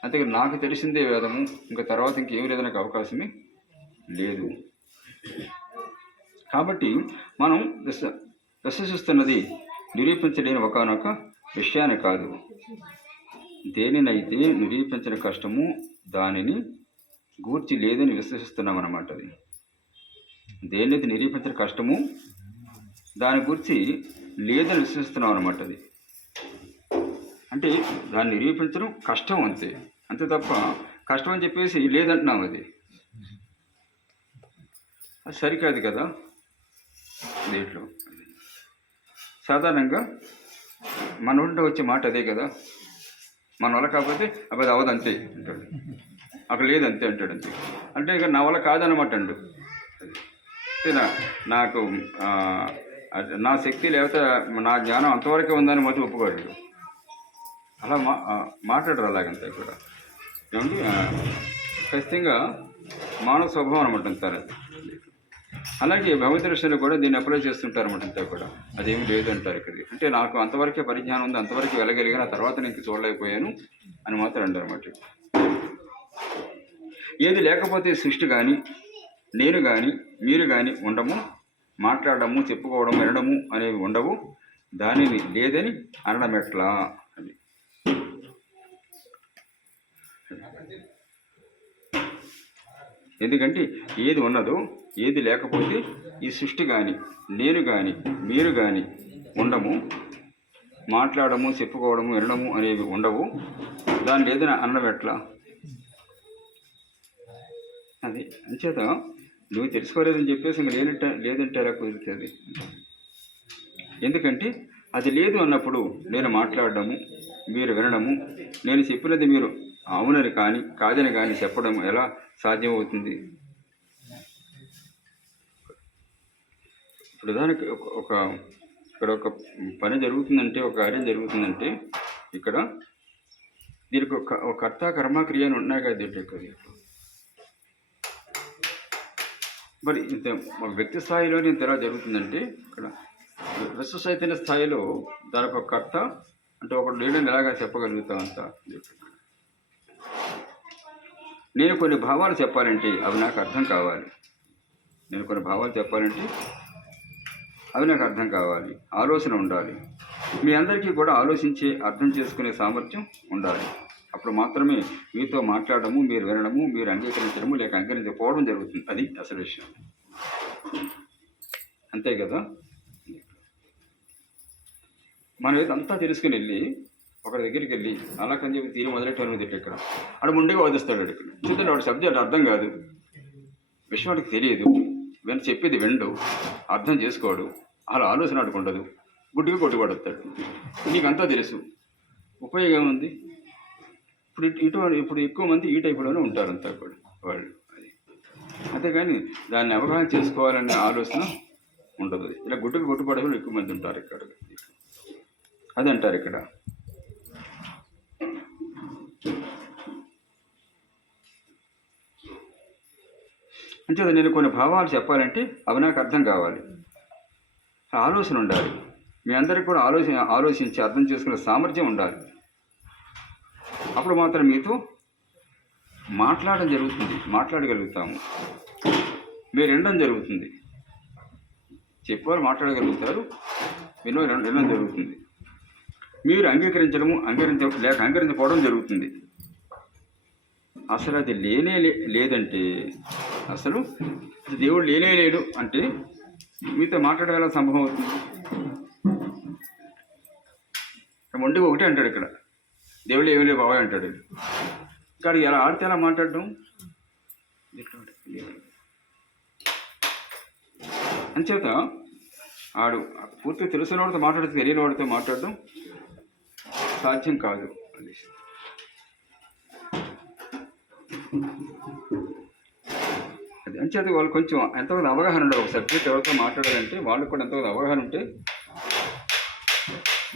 అంతే నాకు తెలిసిందే వేదము, ఇంకా తర్వాత ఇంకేమీ లేదనకు అవకాశమే లేదు. కాబట్టి మనం విశ్వసిస్తున్నది నిరూపించలేని ఒకనొక విషయాన్ని కాదు. దేనినైతే నిరూపించిన కష్టము దానిని గూర్చి లేదని విశ్వసిస్తున్నామన్నమాట. అది దేనినైతే నిరూపించిన కష్టము దాని గురించి లేదని విశ్వసిస్తున్నాం అన్నమాట. అది అంటే దాన్ని నిరూపించడం కష్టం అంతే తప్ప కష్టం అని చెప్పేసి లేదంటున్నాం. అది సరికాదు కదా. దీంట్లో సాధారణంగా మన ఉంటే వచ్చే మాట అదే కదా, మన వల్ల కాకపోతే అది అవదు అంతే అంటాడు, అక్కడ లేదంతే అంటాడు. అంతే అంటే ఇక నా వల్ల కాదనమాట అండు. అంటే నాకు నా శక్తి లేకపోతే నా జ్ఞానం అంతవరకే ఉందని మొదటి ఒప్పుకోడు. అలా మాట్లాడరు అలాగంతా కూడా. ఏమండి ఖచ్చితంగా మానవ స్వభావం అనమాట అంటారు అది. అలాగే భగవదర్శనలు కూడా దీన్ని అప్లై చేస్తుంటారు అనమాట అంతా కూడా. అదేమి లేదు అంటారు ఇక్కడ. అంటే నాకు అంతవరకే పరిజ్ఞానం ఉంది, అంతవరకు వెళ్ళగలిగిన తర్వాత నేను చూడలేకపోయాను అని మాత్రం అంటారు అన్నమాట. ఏది లేకపోతే సృష్టి కానీ నేను కానీ మీరు కానీ ఉండము, మాట్లాడము, చెప్పుకోవడం, వినడము అనేవి ఉండవు, దానిని లేదని అనడం ఎట్లా అని. ఎందుకంటే ఏది ఉన్నదో, ఏది లేకపోతే ఈ సృష్టి కానీ నేను కానీ మీరు కానీ ఉండము, మాట్లాడము, చెప్పుకోవడము, వినడము అనేవి ఉండవు, దాన్ని లేదని అనడం ఎట్లా? అది అంచేత నువ్వు తెలుసుకోలేదని చెప్పేసి ఇంకా లేదంటే ఎలా కుదురుతుంది? ఎందుకంటే అది లేదు అన్నప్పుడు నేను మాట్లాడడము, మీరు వినడము, నేను చెప్పినది మీరు అవునని కానీ కాదని కానీ చెప్పడం ఎలా సాధ్యమవుతుంది? ఇప్పుడు దానికి ఇక్కడ ఒక పని జరుగుతుందంటే, ఒక కార్యం జరుగుతుందంటే ఇక్కడ దీనికి ఒక కర్త కర్మ క్రియ అని ఉన్నాయి కదా దీంట్లో. మరి ఇంత వ్యక్తి స్థాయిలోనే ఇంత ఎలా జరుగుతుందంటే ఇక్కడ విశ్వ చైతన్య స్థాయిలో దానికి ఒక కర్త అంటే ఒకడు లేడని ఎలాగా చెప్పగలుగుతా అంత. నేను కొన్ని భావాలు చెప్పాలంటే అవి నాకు అర్థం కావాలి. నేను కొన్ని భావాలు చెప్పాలంటే అవి నాకు అర్థం కావాలి, ఆలోచన ఉండాలి. మీ అందరికీ కూడా ఆలోచించే అర్థం చేసుకునే సామర్థ్యం ఉండాలి. అప్పుడు మాత్రమే మీతో మాట్లాడడము, మీరు వినడము, మీరు అంగీకరించడము లేక అంగీకరించకపోవడం జరుగుతుంది. అది అసలు విషయం. అంతే కదా. మనం ఇదంతా తెలుసుకుని వెళ్ళి ఒకరి దగ్గరికి వెళ్ళి అలా కని చెప్పి తీరు మొదలెట్టాను తిట్టి ఇక్కడ ఆడు ముందుగా వదిస్తాడు. ఇక్కడ చూద్దాం వాడు సబ్జెక్ట్ అర్థం కాదు, విషయం వాడికి తెలియదు, వెను చెప్పేది విండు, అర్థం చేసుకోడు, అలా ఆలోచన ఆడుకుండదు, గుడ్డిగా కొట్టుబడతాడు. నీకంతా తెలుసు, ఉపయోగం ఏముంది? ఇప్పుడు ఎక్కువ మంది ఈ టైపులోనే ఉంటారు అంతా కూడా వాళ్ళు. అది అంతేగాని దాన్ని అవగాహన చేసుకోవాలనే ఆలోచన ఉండదు. ఇలా గుడ్డుకు కొట్టుబడే వాళ్ళు ఎక్కువ మంది ఉంటారు ఇక్కడ. అది అంటారు ఇక్కడ. అంటే నేను కొన్ని భావాలు చెప్పాలంటే అవి నాకు అర్థం కావాలి, ఆలోచన ఉండాలి. మీ అందరికీ కూడా ఆలోచించి అర్థం చేసుకునే సామర్థ్యం ఉండాలి. అప్పుడు మాత్రం మీతో మాట్లాడడం జరుగుతుంది, మాట్లాడగలుగుతాము, మీరు వినడం జరుగుతుంది. చెప్పేవారు మాట్లాడగలుగుతారు, వినడం జరుగుతుంది. మీరు అంగీకరించడము, అంగీకరించకపోవడం జరుగుతుంది. అసలు అది లేదంటే, అసలు దేవుడు లేడు అంటే మీతో మాట్లాడగల సంభవం అవుతుంది. మొండిగా ఒకటే అంటాడు ఇక్కడ, దేవుడు ఏమీ లేవు బాబాయ్ అంటాడు. ఇక్కడ ఎలా ఆడితే ఎలా మాట్లాడడం అంచేత ఆడు పూర్తిగా తెలిసిన వాడితో మాట్లాడితే తెలియని వాడితో మాట్లాడడం సాధ్యం కాదు. అది అంచేత వాళ్ళు కొంచెం ఎంతమంది అవగాహన ఉండదు. ఒక సబ్జెక్ట్ ఎవరితో మాట్లాడాలంటే వాళ్ళకి కూడా ఎంతమంది అవగాహన ఉంటే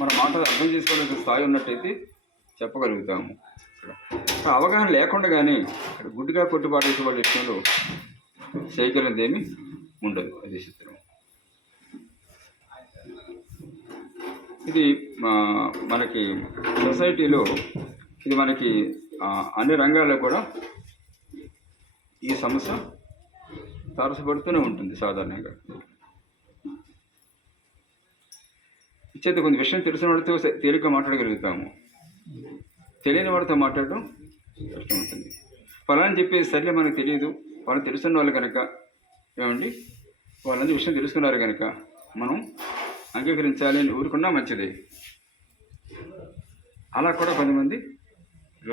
మన మాటలు అర్థం చేసుకోవడానికి స్థాయి ఉన్నట్టయితే చెప్పగలుగుతాము. అవగాహన లేకుండా కానీ గుడ్డిగా కొట్టుబాటేసే వాళ్ళ విషయంలో చేయగలిగేదేమీ ఉండదు. అది చిత్రం. ఇది మనకి సొసైటీలో ఇది మనకి అన్ని రంగాల్లో కూడా ఈ సమస్య తారసపడుతూనే ఉంటుంది సాధారణంగా. ఇచ్చేది కొంత విషయం తెలిసిన వాడితో తేలిగ్గా మాట్లాడగలుగుతాము, తెలియని వాడితో మాట్లాడడం కష్టం ఉంటుంది. ఫలాని చెప్పేది సర్లే మనకు తెలియదు, వాళ్ళు తెలుసున్న వాళ్ళు కనుక ఏమండి వాళ్ళందరూ విషయం తెలుసుకున్నారు కనుక మనం అంగీకరించాలి అని ఊరుకున్నా మంచిదే. అలా కూడా కొంతమంది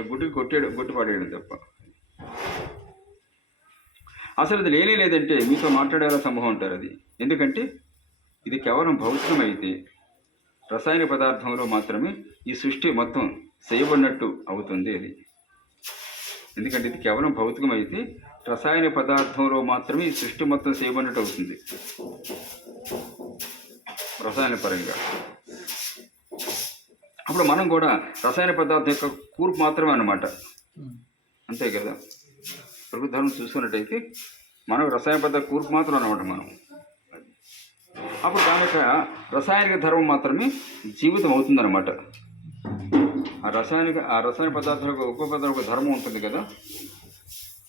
గుడ్డుకి కొట్టుపడేయడం తప్ప. అసలు అది లేదంటే మీతో మాట్లాడేలా సంభవం ఉంటారు. అది ఎందుకంటే ఇది కేవలం భౌతికమైతే రసాయన పదార్థంలో మాత్రమే ఈ సృష్టి మొత్తం చేయబడినట్టు అవుతుంది. అది ఎందుకంటే ఇది కేవలం భౌతికమైతే రసాయన పదార్థంలో మాత్రమే ఈ సృష్టి మొత్తం చేయబడినట్టు అవుతుంది రసాయన పరంగా. అప్పుడు మనం కూడా రసాయన పదార్థం యొక్క కూర్పు మాత్రమే అన్నమాట. అంతే కదా. ప్రకృతి ధర్మం చూసుకున్నట్టయితే మనం రసాయన పదార్థ కూర్పు మాత్రం అన్నమాట మనం. అప్పుడు దాని యొక్క రసాయనిక ధర్మం మాత్రమే జీవితం అవుతుందన్నమాట. ఆ రసాయన పదార్థం యొక్క ఉపపదార్థం ఒక ధర్మం ఉంటుంది కదా,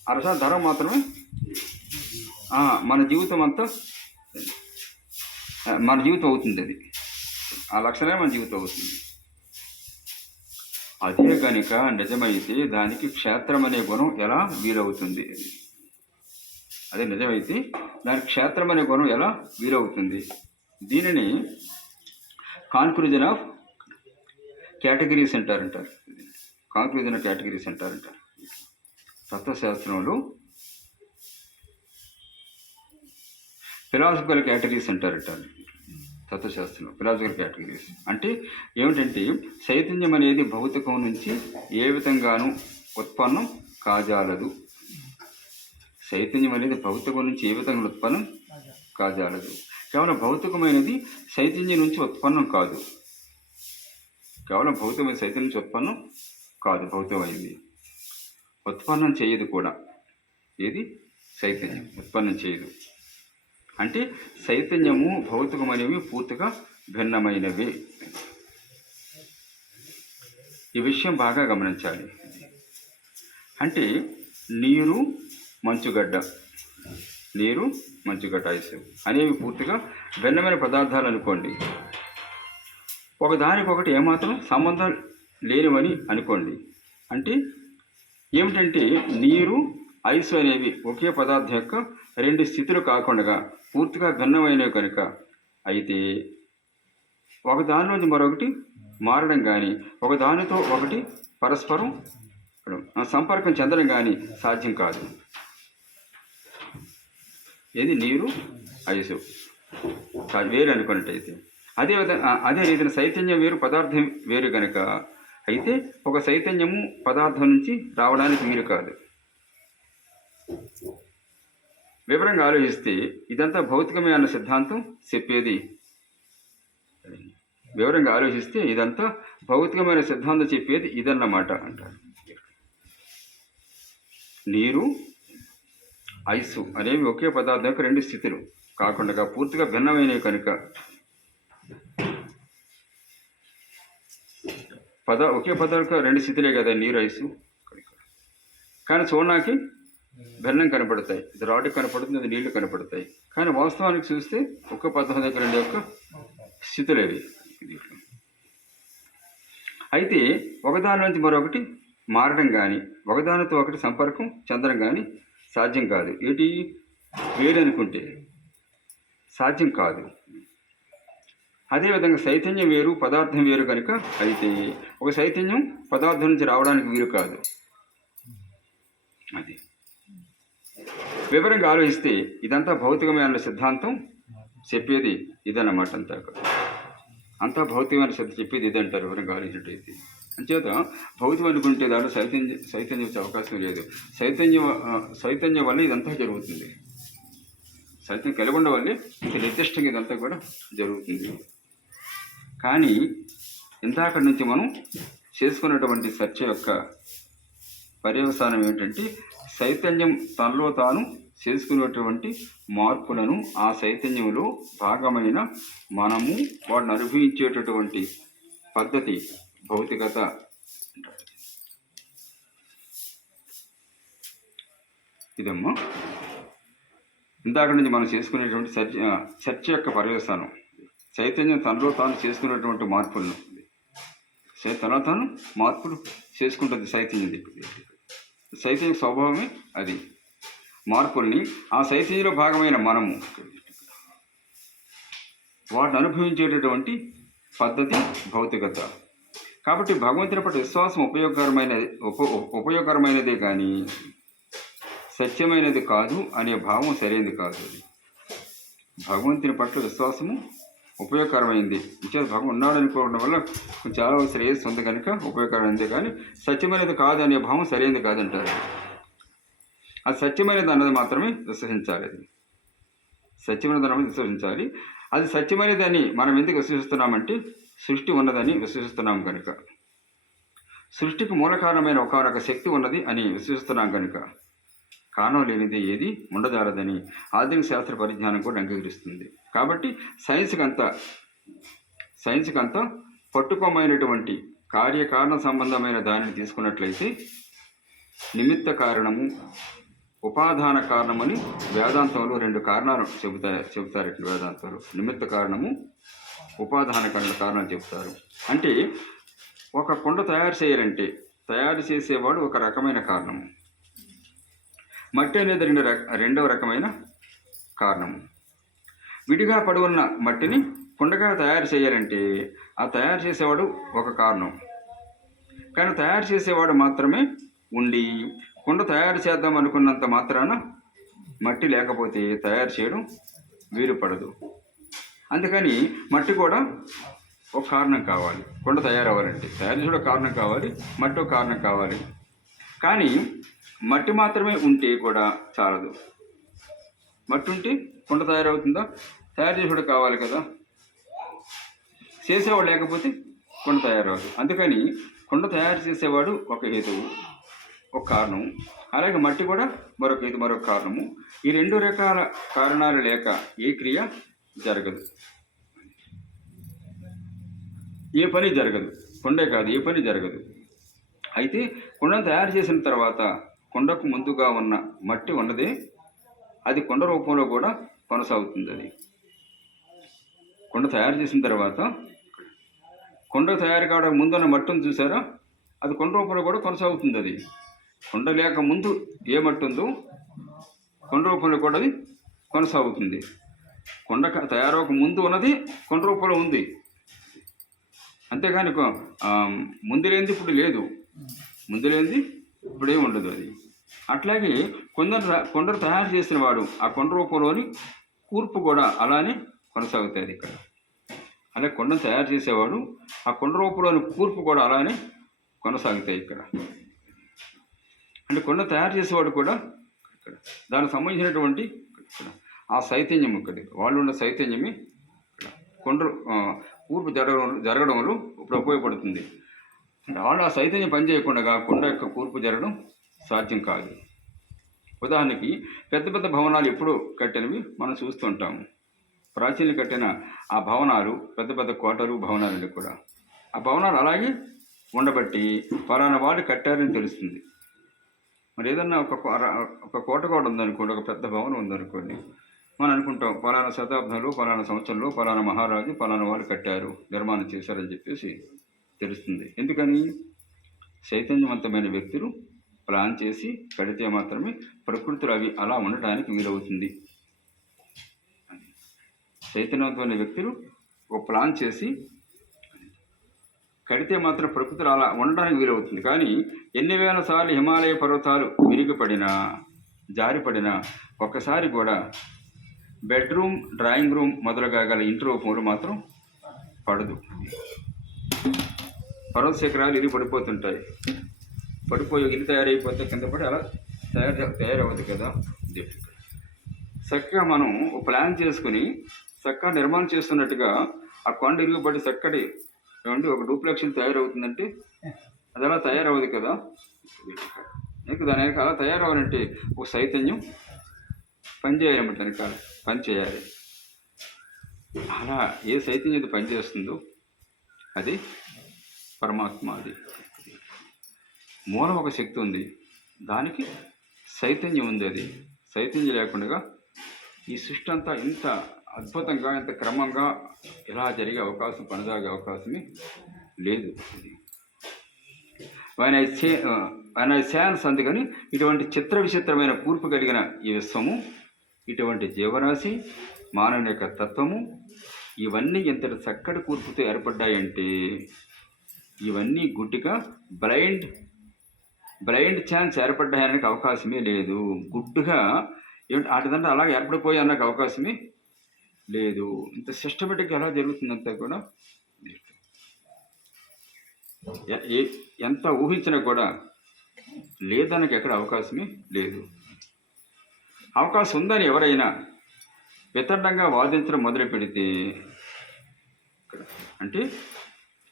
ఆ రసాయన ధర్మం మాత్రమే మన జీవితం అంతా మన జీవితం అవుతుంది. అది ఆ లక్షణమే మన జీవితం అవుతుంది. అదే కనుక నిజమైతే దానికి క్షేత్రం అనే గుణం ఎలా వీలవుతుంది? అదే నిజమైతే దానికి క్షేత్రం అనే గుణం ఎలా వీలవుతుంది? దీనిని కాన్క్లూజన్ ఆఫ్ కేటగిరీస్ అంటారంటారు. కాన్క్లూజన్ ఆఫ్ కేటగిరీస్ అంటారంటారు తత్వశాస్త్రంలో. ఫిలాసఫికల్ కేటగిరీస్ అంటారంటారు తత్వశాస్త్రంలో. ఫిలాసఫికల్ కేటగిరీస్ అంటే ఏమిటంటే చైతన్యం అనేది భౌతికం నుంచి ఏ విధంగానూ ఉత్పన్నం కాజాలదు. చైతన్యం అనేది భౌతికం నుంచి ఏ విధంగా ఉత్పన్నం కాజాలదు. కేవలం భౌతికమైనది చైతన్యం నుంచి ఉత్పన్నం కాదు. కేవలం భౌతికమైన చైతన్యం నుంచి ఉత్పన్నం కాదు. భౌతికమైనది ఉత్పన్నం చేయదు కూడా. ఏది? చైతన్యం ఉత్పన్నం చేయదు. అంటే చైతన్యము భౌతికమైనవి పూర్తిగా భిన్నమైనవి. ఈ విషయం బాగా గమనించాలి. అంటే నీరు మంచుగడ్డ ఐస్ అనేవి పూర్తిగా భిన్నమైన పదార్థాలు అనుకోండి. ఒకదానికొకటి ఏమాత్రం సంబంధం లేనివని అనుకోండి. అంటే ఏమిటంటే నీరు ఐస్ అనేవి ఒకే పదార్థం యొక్క రెండు స్థితులు కాకుండా పూర్తిగా భిన్నమైనవి కనుక, అయితే ఒకదానిలోంచి మరొకటి మారడం కానీ ఒకదానితో ఒకటి పరస్పరం సంపర్కం చెందడం కానీ సాధ్యం కాదు. ఏది? నీరు ఐసు వేరు అనుకున్నట్టయితే. అదే రీతిన చైతన్యం వేరు పదార్థం వేరు కనుక, అయితే ఒక చైతన్యము పదార్థం నుంచి రావడానికి వీలు కాదు. వివరంగా ఆలోచిస్తే ఇదంతా భౌతికమే అన్న సిద్ధాంతం చెప్పేది. వివరంగా ఆలోచిస్తే ఇదంతా భౌతికమైన సిద్ధాంతం చెప్పేది ఇదన్నమాట అంటారు. నీరు ఐసు అనేవి ఒకే పదార్థం యొక్క రెండు స్థితులు కాకుండా పూర్తిగా భిన్నమైనవి కనుక, ఒకే పదార్థం రెండు స్థితులే కదా నీరు ఐసు. కానీ చూడడానికి భిన్నం కనపడతాయి. ఇది రాడ్డు కనపడుతుంది, అది నీళ్లు కనపడతాయి. కానీ వాస్తవానికి చూస్తే ఒక్క పదార్థం దగ్గర రెండు యొక్క స్థితులేవి. అయితే ఒకదాని నుంచి మరొకటి మారడం కానీ ఒకదానితో ఒకటి సంపర్కం చెందడం కానీ సాధ్యం కాదు. ఏంటి? వేడి అనుకుంటే సాధ్యం కాదు. అదేవిధంగా చైతన్యం వేరు పదార్థం వేరు కనుక, అయితే ఒక చైతన్యం పదార్థం నుంచి రావడానికి వీలు కాదు. అది వివరంగా ఆలోచిస్తే ఇదంతా భౌతికమైన సిద్ధాంతం చెప్పేది ఇదన్నమాట. అంతా భౌతికమైన సిద్ధం చెప్పేది ఇదంటారు వివరంగా ఆలోచించినట్టయితే. అంచేత భౌతికం అనుకుంటే దాంట్లో చైతన్యం వచ్చే అవకాశం లేదు. చైతన్యం వల్ల ఇదంతా జరుగుతుంది. చైతన్యం కలిగి ఉండడం వల్లే ఇంత నిర్దిష్టంగా ఇదంతా కూడా జరుగుతుంది. కానీ ఇందాక నుంచి మనం చేసుకున్నటువంటి చర్చ యొక్క పర్యవసానం ఏమిటంటే చైతన్యం తనలో తాను చేసుకునేటువంటి మార్పులను ఆ చైతన్యంలో భాగమైన మనము వాటిని అనుభవించేటటువంటి పద్ధతి భౌతికత. ఇదమ్మా ఇందాక నుంచి మనం చేసుకునేటువంటి చర్చ యొక్క పర్యవసానం. చైతన్యం తనలో తాను చేసుకునేటువంటి మార్పులను తనలో తాను మార్పులు చేసుకుంటుంది చైతన్యం. చైతన్య స్వభావమే అది. మార్పుల్ని ఆ చైతన్యంలో భాగమైన మనము వాటిని అనుభవించేటటువంటి పద్ధతి భౌతికత. కాబట్టి భగవంతుని పట్ల విశ్వాసం ఉపయోగకరమైనదే కానీ సత్యమైనది కాదు అనే భావం సరైనది కాదు. భగవంతుని పట్ల విశ్వాసము ఉపయోగకరమైంది. భగవంతుడు ఉన్నాడు అనుకోవడం వల్ల చాలా శ్రేయస్సు ఉంది కనుక ఉపయోగకరమైనది, కానీ సత్యమైనది కాదు అనే భావం సరైనది కాదంటారు. అది సత్యమైనది అన్నది మాత్రమే విశ్వసించాలి. అది సత్యమైనది అన్నది విశ్వసించాలి. అది సత్యమైనది అని మనం ఎందుకు విశ్వసిస్తున్నామంటే సృష్టి ఉన్నదని విశ్వసిస్తున్నాం కనుక, సృష్టికి మూల కారణమైన ఒకనొక శక్తి ఉన్నది అని విశ్వసిస్తున్నాం కనుక కారణం లేనిది ఏది ఉండజాలదని ఆధునిక శాస్త్ర పరిజ్ఞానం కూడా అంగీకరిస్తుంది. కాబట్టి సైన్స్కి అంతా పట్టుకోమైనటువంటి కార్యకారణ సంబంధమైన దానిని తీసుకున్నట్లయితే నిమిత్త కారణము, ఉపాదాన కారణమని వేదాంతంలో 2 కారణాలు చెబుతారు. వేదాంతంలో నిమిత్త కారణము, ఉపాదాన కారణాలు చెబుతారు. అంటే ఒక కుండ తయారు చేయాలంటే తయారు చేసేవాడు ఒక రకమైన కారణము, మట్టి అనేది రెండవ రకమైన కారణము. విడిగా పడి ఉన్న మట్టిని కుండగా తయారు చేయాలంటే ఆ తయారు చేసేవాడు ఒక కారణం. కానీ తయారు చేసేవాడు మాత్రమే ఉండి కుండ తయారు చేద్దాం అనుకున్నంత మాత్రాన మట్టి లేకపోతే తయారు చేయడం వీలు పడదు. అందుకని మట్టి కూడా ఒక కారణం కావాలి. కుండ తయారవ్వాలంటే తయారు చేసే కారణం కావాలి, మట్టి ఒక కారణం కావాలి. కానీ మట్టి మాత్రమే ఉంటే కూడా చాలదు. మట్టి ఉంటే కుండ తయారవుతుందా? తయారు చేసేవాడు కావాలి కదా. చేసేవాడు లేకపోతే కుండ తయారవ్వదు. అందుకని కుండ తయారు చేసేవాడు ఒక హేతువు, ఒక కారణం. అలాగే మట్టి కూడా మరొక హేతు, మరొక కారణము. ఈ 2 రకాల కారణాలు లేక ఏ క్రియ జరగదు, ఏ పని జరగదు. కుండే కాదు, ఏ పని జరగదు. అయితే కుండను తయారు చేసిన తర్వాత కుండకు ముందుగా ఉన్న మట్టి ఉన్నదే అది కుండ రూపంలో కూడా కొనసాగుతుంది. అది కుండ తయారు చేసిన తర్వాత కుండ తయారు కావడానికి ముందున్న మట్టిని చూసారా, అది కుండ రూపంలో కూడా కొనసాగుతుంది. అది కుండ లేక ముందు ఏ మట్టి ఉందో కుండ రూపంలో కూడా అది కొనసాగుతుంది. కుండ తయారవక ముందు ఉన్నది కుండ రూపంలో ఉంది. అంతేగాని ముందు లేనిది ఇప్పుడు లేదు, ముందు లేనిది ఇప్పుడే ఉండదు. అది అట్లాగే కుండను తయారు చేసిన వాడు ఆ కుండ రూపంలోని కూర్పు కూడా అలానే కొనసాగుతుంది. ఇక్కడ అలాగే కుండను తయారు చేసేవాడు ఆ కుండ రూపంలోని కూర్పు కూడా అలానే కొనసాగుతాయి. ఇక్కడ అంటే కుండ తయారు చేసేవాడు కూడా ఇక్కడ దానికి సంబంధించినటువంటి ఆ చైతన్యం, ఇక్కడ వాళ్ళు ఉన్న చైతన్యమే కుండ కూర్పు జరగడంలో ఇప్పుడు ఉపయోగపడుతుంది. వాళ్ళు ఆ చైతన్యం పనిచేయకుండా కుండ యొక్క కూర్పు జరగడం సాధ్యం కాదు. ఉదాహరణకి పెద్ద పెద్ద భవనాలు ఎప్పుడూ కట్టినవి మనం చూస్తుంటాము. ప్రాచీన కట్టిన ఆ భవనాలు పెద్ద పెద్ద కోటలు, భవనాలు కూడా ఆ భవనాలు అలాగే ఉండబట్టి ఫలానా వాళ్ళు కట్టారని తెలుస్తుంది. మరి ఏదన్నా ఒక కోట కూడా ఉందనుకోండి, ఒక పెద్ద భవనం ఉందనుకోండి, మనం అనుకుంటాం ఫలానా శతాబ్దంలో, ఫలానా సంవత్సరంలో ఫలానా మహారాజు ఫలానా వాళ్ళు కట్టారు, నిర్మాణం చేశారని చెప్పేసి తెలుస్తుంది. ఎందుకని? చైతన్యవంతమైన వ్యక్తులు ప్లాన్ చేసి కడితే మాత్రమే ప్రకృతిలో అవి అలా ఉండటానికి వీలవుతుంది. చైతన్యవంతమైన వ్యక్తులు ఒక ప్లాన్ చేసి కడితే మాత్రం ప్రకృతిలో అలా ఉండడానికి వీలవుతుంది. కానీ ఎన్ని వేల సార్లు హిమాలయ పర్వతాలు విరిగిపడినా, జారిపడినా ఒక్కసారి కూడా బెడ్రూమ్, డ్రాయింగ్ రూమ్ మొదలుగా గల ఇంటి రూపంలో మాత్రం పడదు. పర్వత శిఖరాలు ఇల్లు పడిపోతుంటాయి, పడిపోయి ఇల్లు తయారైపోతే కింద పడి అలా తయారవ్వదు కదా. చక్కగా మనం ప్లాన్ చేసుకుని చక్కగా నిర్మాణం చేస్తున్నట్టుగా ఆ కొండ ఇరుగుబడి చక్కటి ఏమంటే ఒక డూప్లెక్స్ తయారవుతుందంటే అది అలా తయారవ్వదు కదా. ఇంకా దాని వెనక అలా తయారవ్వాలంటే ఒక చైతన్యం పనిచేయాలన్నమాట, వెనకాల పనిచేయాలి. అలా ఏ చైతన్యం పనిచేస్తుందో అది పరమాత్మ. అది మూలం ఒక శక్తి ఉంది, దానికి చైతన్యం ఉంది. అది చైతన్యం లేకుండా ఈ సృష్టి అంతా ఇంత అద్భుతంగా, ఇంత క్రమంగా ఇలా జరిగే అవకాశం, కొనసాగే అవకాశమే లేదు. ఆయన ఛాన్స్. అందుకని ఇటువంటి చిత్ర విచిత్రమైన కూర్పు కలిగిన ఈ విశ్వము, ఇటువంటి జీవరాశి, మానవుని యొక్క తత్వము, ఇవన్నీ ఇంతటి చక్కటి కూర్పుతో ఏర్పడ్డాయంటే ఇవన్నీ గుడ్డిగా బ్లైండ్ ఛాన్స్ ఏర్పడ్డాయనడానికి అవకాశమే లేదు. గుడ్డుగా వాటిదంటే అలా ఏర్పడిపోయి అన్నకు అవకాశమే లేదు. ఇంత సిస్టమేటిక్గా ఎలా జరుగుతుందంతా కూడా ఎంత ఊహించినా కూడా లేదనకి ఎక్కడ అవకాశమే లేదు. అవకాశం ఉందని ఎవరైనా వితండంగా వాదించడం మొదలు పెడితే, అంటే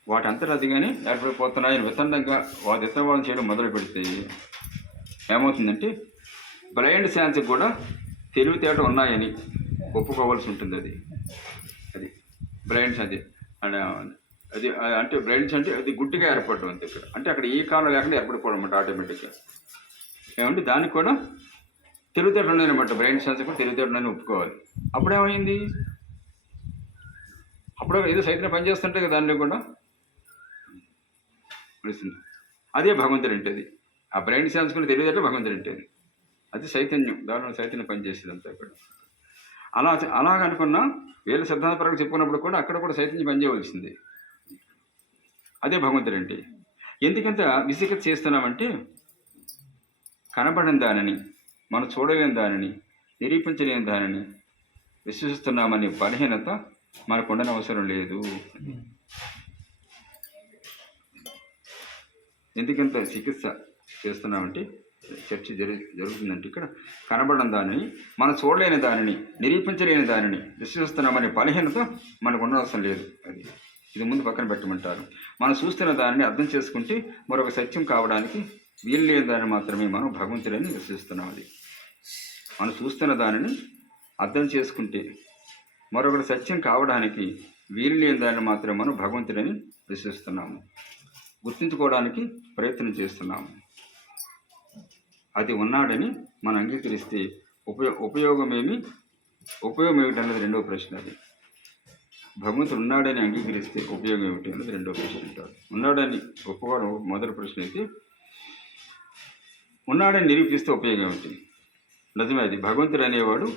వాటి అంతటా అదిగానే ఏర్పడిపోతున్నాయని వితండంగా వాటి ఇతరవాదం చేయడం మొదలు పెడితే ఏమవుతుందంటే బ్లైండ్ సెన్స్కి కూడా తెలివితేట ఉన్నాయని ఒప్పుకోవాల్సి ఉంటుంది. అది బ్లైండ్స్ అది అది అంటే బ్లైండ్స్ అంటే అది గుడ్డిగా ఏర్పడడం అంతే. ఇక్కడ అంటే అక్కడ ఈ కాలం లేకుండా ఏర్పడిపోవడం అన్నమాట ఆటోమేటిక్గా. ఏమంటే దానికి కూడా తెలివితేటలు ఉన్నాయన్నమాట. బ్లైండ్ సెన్స్ కూడా తెలివితేటలని ఒప్పుకోవాలి. అప్పుడేమైంది, అప్పుడు ఏదో సైతం పనిచేస్తుంటే కదా దానిలో కూడా తెలుస్తుంది. అదే భగవంతుడు అంటేది. ఆ బ్లైండ్ సెన్స్ కూడా తెలివితేటలు భగవంతుడు అంటేది. అది చైతన్యం, దానిలో చైతన్యం పనిచేసేది అంతా ఇక్కడ. అలాగనుకున్నా వేల సిద్ధాంతపరంగా చెప్పుకున్నప్పుడు కూడా అక్కడ కూడా చైతన్యం పనిచేయవలసింది. అదే భగవంతుడు అంటే. ఎందుకంత విసిగత చేస్తున్నామంటే కనబడని దానిని, మనం చూడలేని దానిని, నిరూపించలేని దానిని విశ్వసిస్తున్నామనే బలహీనత మనకు ఉండని అవసరం లేదు. ఎందుకంత చికిత్స చేస్తున్నామంటే చర్చ జరుగుతుందంటే ఇక్కడ కనబడని దానిని, మనం చూడలేని దానిని, నిరూపించలేని దానిని విశ్వసిస్తున్నామనే బలహీనత మనకు ఉండవలసిన లేదు. ఇది ముందు పక్కన పెట్టమంటారు. మనం చూస్తున్న దానిని అర్థం చేసుకుంటే మరొక సత్యం కావడానికి వీలు లేని దాన్ని మాత్రమే మనం భగవంతుడని విశ్వసిస్తున్నాం. మనం చూస్తున్న దానిని అర్థం చేసుకుంటే మరొకటి సత్యం కావడానికి వీలు లేని దాన్ని మాత్రమే మనం భగవంతుడని విశ్వసిస్తున్నాము, గుర్తించుకోవడానికి ప్రయత్నం చేస్తున్నాము. అది ఉన్నాడని మనం అంగీకరిస్తే ఉపయోగం ఏమిటన్నది రెండవ ప్రశ్న. అది భగవంతుడు ఉన్నాడని అంగీకరిస్తే ఉపయోగం ఏమిటి అన్నది రెండవ ప్రశ్న అంటారు. ఉన్నాడని ఒప్పుకోవడం మొదటి ప్రశ్న అయితే, ఉన్నాడని నిరూపిస్తే ఉపయోగం ఏమిటి? నిజమే, అది భగవంతుడు అనేవాడు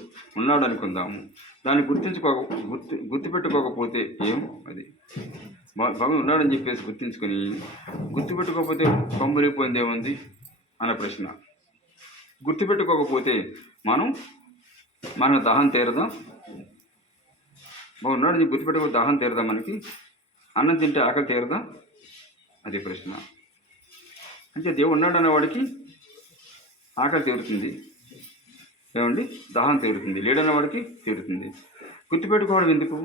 ఉన్నాడు అనుకుందాము. దాన్ని గుర్తుపెట్టుకోకపోతే ఏం? అది భగవంతుడు ఉన్నాడని చెప్పేసి గుర్తుపెట్టుకోకపోతే పంబులిపోయింది ఏముంది అన్న ప్రశ్న. గుర్తుపెట్టుకోకపోతే మన దాహం తీరదా? ఉన్నాడని గుర్తుపెట్టుకోకపోతే దాహం తీరదా? మనకి అన్నం తింటే ఆకలి తీరదా? అదే ప్రశ్న. అంటే దేవుడు ఉన్నాడు అన్నవాడికి ఆకలి తీరుతుంది, ఏమండి, దాహం తీరుతుంది. లేడన్నవాడికి తీరుతుంది. గుర్తుపెట్టుకోవడం ఎందుకు?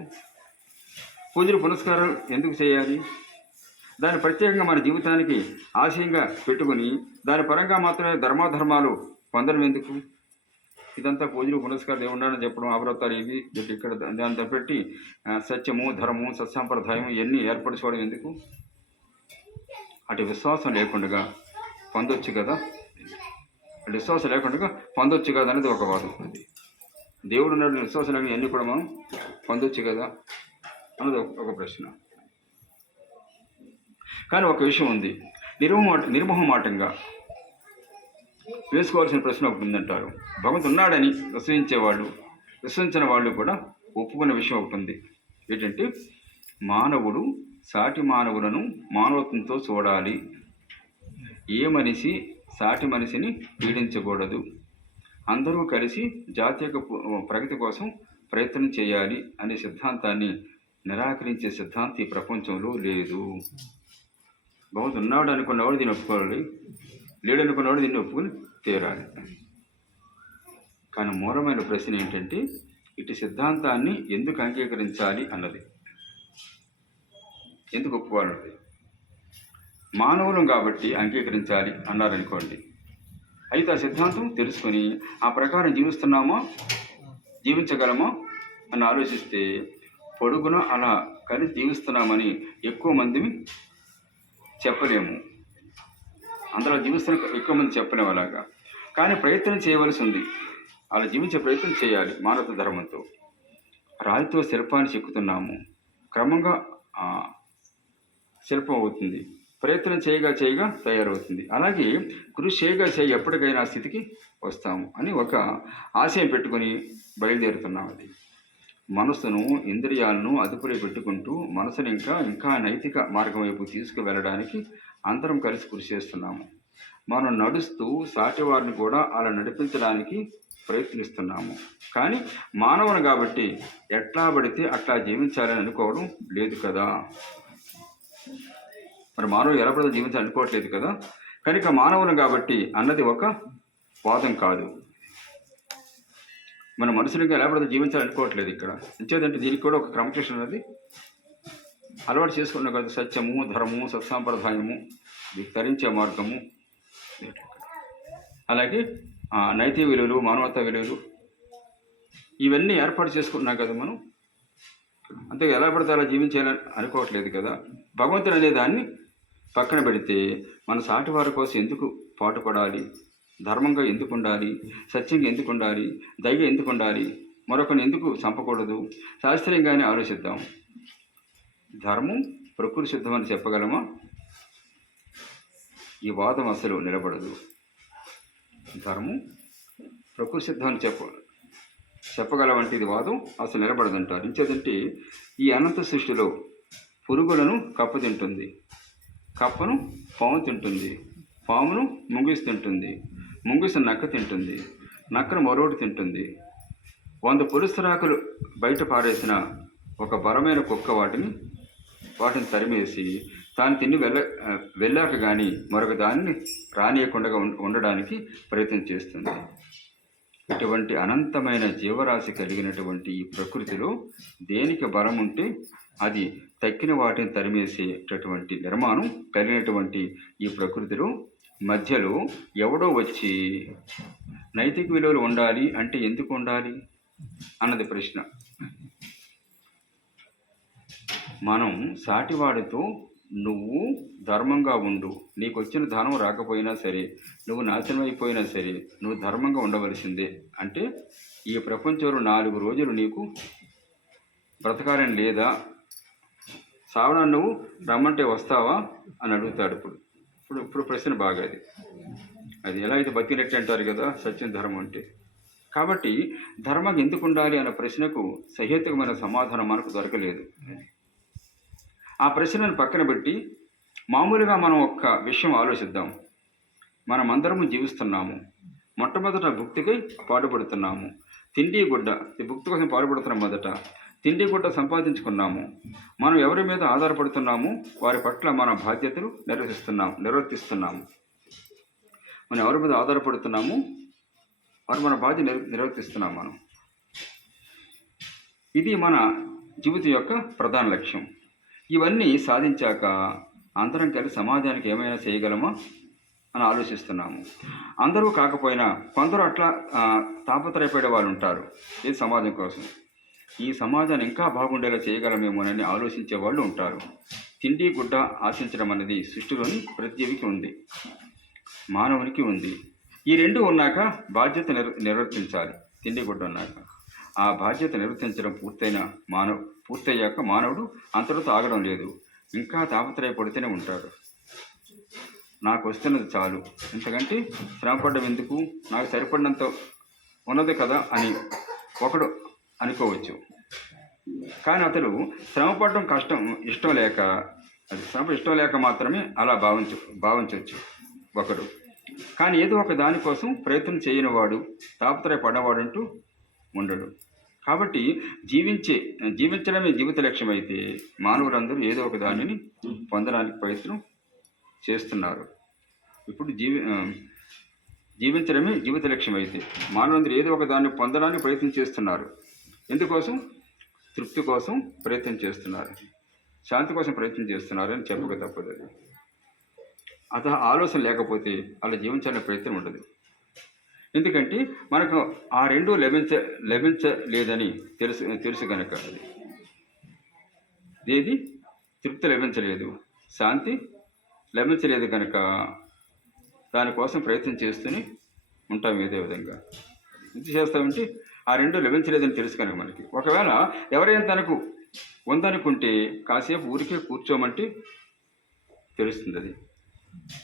పూజలు పునస్కారాలు ఎందుకు చేయాలి? దాన్ని ప్రత్యేకంగా మన జీవితానికి ఆశయంగా పెట్టుకుని దాని పరంగా మాత్రమే ధర్మాధర్మాలు పొందడం ఎందుకు? ఇదంతా పూజలు పునస్కారాలు ఏముండాలని చెప్పడం, అవ్రతాలు ఇవి ఇక్కడ దాన్ని పెట్టి సత్యము, ధర్మము, సత్సాంప్రదాయం ఇవన్నీ ఏర్పరచుకోవడం ఎందుకు? అటు విశ్వాసం లేకుండా పొందొచ్చు కదా, విశ్వాసం లేకుండా పొందొచ్చు కదా అనేది ఒక వాదం. దేవుడు ఉన్నాడు విశ్వాసం లేకుండా ఇవన్నీ కూడా మనం పొందొచ్చు కదా అన్నది ఒక ప్రశ్న. కానీ ఒక విషయం ఉంది, నిర్మోహమాటంగా వేసుకోవాల్సిన ప్రశ్న ఒకటి ఉందంటారు. భగవంతుడు ఉన్నాడని విశ్వసించిన వాళ్ళు కూడా ఒప్పుకున్న విషయం ఒకటి ఉంది. ఏంటంటే మానవుడు సాటి మానవులను మానవత్వంతో చూడాలి, ఏ మనిషి సాటి మనిషిని పీడించకూడదు, అందరూ కలిసి జాతీయ ప్రగతి కోసం ప్రయత్నం చేయాలి అనే సిద్ధాంతాన్ని నిరాకరించే సిద్ధాంతం ఈ ప్రపంచంలో లేదు. భగవంతుడు ఉన్నాడు అనుకున్నవాడు దీన్ని ఒప్పుకోవాలి, లేడు అనుకున్నవాడు దీన్ని ఒప్పుకొని తీరాలి. కానీ మూలమైన ప్రశ్న ఏంటంటే ఇటు సిద్ధాంతాన్ని ఎందుకు అంగీకరించాలి అన్నది. ఎందుకు ఒప్పుకోవాలంటే మానవులం కాబట్టి అంగీకరించాలి అన్నారనుకోండి. అయితే ఆ సిద్ధాంతం తెలుసుకొని ఆ ప్రకారం జీవించగలమా అని ఆలోచిస్తే పొడుగున అలా కలిసి జీవిస్తున్నామని ఎక్కువ మందిని చెప్పలేము. అందులో జీవిస్తున్న ఎక్కువ మంది చెప్పలేము అలాగా. కానీ ప్రయత్నం చేయవలసి ఉంది. అలా జీవించే ప్రయత్నం చేయాలి మానవ ధర్మంతో. రాతితో శిల్పాన్ని చెక్కుతున్నాము, క్రమంగా శిల్పం అవుతుంది. ప్రయత్నం చేయగా తయారవుతుంది. అలాగే కృషి చేయగా ఎప్పటికైనా ఆ స్థితికి వస్తాము అని ఒక ఆశయం పెట్టుకొని బయలుదేరుతున్నాం. అది మనసును, ఇంద్రియాలను అదుపులో పెట్టుకుంటూ మనసును ఇంకా నైతిక మార్గం వైపు తీసుకువెళ్ళడానికి అందరం కలిసి కృషి చేస్తున్నాము. మనం నడుస్తూ సాటివారిని కూడా అలా నడిపించడానికి ప్రయత్నిస్తున్నాము. కానీ మానవుని కాబట్టి ఎట్లా పడితే అట్లా జీవించాలని అనుకోవడం లేదు కదా. మరి మానవుడు ఎలా పడితే జీవించాలని అనుకోవట్లేదు కదా. కనుక మానవుని కాబట్టి అన్నది ఒక వాదం కాదు. మన మనుషులుగా ఎలా పడితే జీవించాలనుకోవట్లేదు ఇక్కడ. ఎంచేదంటే దీనికి కూడా ఒక క్రమశిక్షణ అనేది అలవాటు చేసుకున్న కదా సత్యము, ధర్మము, సత్సాంప్రదాయము, తరించే మార్గము, అలాగే నైతిక విలువలు, మానవతా విలువలు ఇవన్నీ ఏర్పాటు చేసుకున్నాం కదా మనం. అంతే ఎలా పడితే అలా జీవించాలని అనుకోవట్లేదు కదా. భగవంతుడు అనే దాన్ని పక్కన పెడితే మన సాటి వారి కోసం ఎందుకు పాటుపడాలి, ధర్మంగా ఎందుకు ఉండాలి, సత్యంగా ఎందుకు ఉండాలి, దయ ఎందుకు ఉండాలి, మరొకరిని ఎందుకు చంపకూడదు, శాస్త్రీయంగానే ఆలోచిద్దాం. ధర్మం ప్రకృతి సిద్ధమని చెప్పగలమా? ఈ వాదం అసలు నిలబడదు. ధర్మం ప్రకృతి సిద్ధమని చెప్పగలవంటే ఇది వాదం అసలు నిలబడదంటారు. ఇంచేదంటే ఈ అనంత సృష్టిలో పురుగులను కప్ప తింటుంది, కప్పను పాము తింటుంది, పామును ముంగిసి తింటుంది, ముంగిసి నక్క తింటుంది, నక్కను మరోటి తింటుంది. 100 పులుస్తరాకులు బయట పారేసిన ఒక బలమైన కుక్క వాటిని తరిమేసి తాను తిని వెళ్ళాక కానీ మరొక దానిని రానియకుండా ఉండడానికి ప్రయత్నం చేస్తుంది. ఇటువంటి అనంతమైన జీవరాశి కలిగినటువంటి ఈ ప్రకృతిలో దేనికి బలం ఉంటే అది తక్కిన వాటిని తరిమేసేటటువంటి నిర్మాణం కలిగినటువంటి ఈ ప్రకృతిలో మధ్యలో ఎవడో వచ్చి నైతిక విలువలు ఉండాలి అంటే ఎందుకు ఉండాలి అన్నది ప్రశ్న. మనం సాటివాడితో నువ్వు ధర్మంగా ఉండు, నీకు వచ్చిన ధనం రాకపోయినా సరే, నువ్వు నాశనం అయిపోయినా సరే, నువ్వు ధర్మంగా ఉండవలసిందే అంటే ఈ ప్రపంచంలో 4 రోజులు నీకు బ్రతకాలని లేదా, సావనా నువ్వు రమ్మంటే వస్తావా అని అడుగుతాడు. ఇప్పుడు ప్రశ్న బాగా అది ఎలా అయితే బతికినట్టు అంటారు కదా సత్యం ధర్మం అంటే. కాబట్టి ధర్మం ఎందుకు ఉండాలి అన్న ప్రశ్నకు సహేతుకమైన సమాధానం మనకు దొరకలేదు. ఆ ప్రశ్నను పక్కన పెట్టి మామూలుగా మనం ఒక్క విషయం ఆలోచిద్దాం. మనమందరము జీవిస్తున్నాము, మొట్టమొదట భుక్తికై పాటుపడుతున్నాము. తిండి గుడ్డ, ఈ భుక్తి కోసం పాటుపడుతున్నాం. మొదట తిండి గుడ్డ సంపాదించుకున్నాము. మనం ఎవరి మీద ఆధారపడుతున్నాము, వారి పట్ల మన బాధ్యతలు నిర్వర్తిస్తున్నాము. మనం ఎవరి మీద ఆధారపడుతున్నాము, వారు మన బాధ్యత నిర్వర్తిస్తున్నాం మనం. ఇది మన జీవితం యొక్క ప్రధాన లక్ష్యం. ఇవన్నీ సాధించాక అందరం కలిసి సమాజానికి ఏమైనా చేయగలమా అని ఆలోచిస్తున్నాము. అందరూ కాకపోయినా కొందరు అట్లా తాపత్రయపడే వాళ్ళు ఉంటారు ఈ సమాజం కోసం. ఈ సమాజాన్ని ఇంకా బాగుండేలా చేయగలమేమోనని ఆలోచించే వాళ్ళు ఉంటారు. తిండి గుడ్డ ఆశించడం అనేది సృష్టిలోని ప్రతి జీవికి ఉంది, మానవునికి ఉంది. ఈ రెండు ఉన్నాక బాధ్యత నిర్వర్తించాలి. తిండి గుడ్డ ఉన్నాక ఆ బాధ్యత నిర్వర్తించడం పూర్తయ్యాక మానవుడు అంతటితో ఆగడం లేదు, ఇంకా తాపత్రయపడితేనే ఉంటాడు. నాకు వస్తున్నది చాలు, ఇంతకంటే శ్రమపడ్డం ఎందుకు, నాకు సరిపడినంత ఉన్నది కదా అని ఒకడు అనుకోవచ్చు. కానీ అతడు శ్రమపడడం ఇష్టం లేక మాత్రమే అలా భావించవచ్చు ఒకడు. కానీ ఏదో ఒక దానికోసం ప్రయత్నం చేయని వాడు, తాపత్రయపడ్డవాడంటూ ఉండడు. కాబట్టి జీవించడమే జీవిత లక్ష్యం అయితే మానవులందరూ ఏదో ఒక దానిని పొందడానికి ప్రయత్నం చేస్తున్నారు. ఇప్పుడు జీవించడమే జీవిత లక్ష్యం అయితే మానవులందరూ ఏదో ఒక దాన్ని పొందడానికి ప్రయత్నం చేస్తున్నారు. ఎందుకోసం? తృప్తి కోసం ప్రయత్నం చేస్తున్నారు, శాంతి కోసం ప్రయత్నం చేస్తున్నారు అని చెప్పక తప్పదు. అది ఆలోచన లేకపోతే అలా జీవించాలనే ప్రయత్నం ఉండదు. ఎందుకంటే మనకు ఆ రెండు లభించలేదని తెలుసు కనుక. ఏది తృప్తి లభించలేదు, శాంతి లభించలేదు కనుక దానికోసం ప్రయత్నం చేస్తూనే ఉంటాం. ఏదే విధంగా ఇది చేస్తామంటే ఆ రెండు లభించలేదని తెలుసు కనుక మనకి. ఒకవేళ ఎవరైనా తనకు ఉందనుకుంటే కాసేపు ఊరికే కూర్చోమంటే తెలుస్తుంది అది.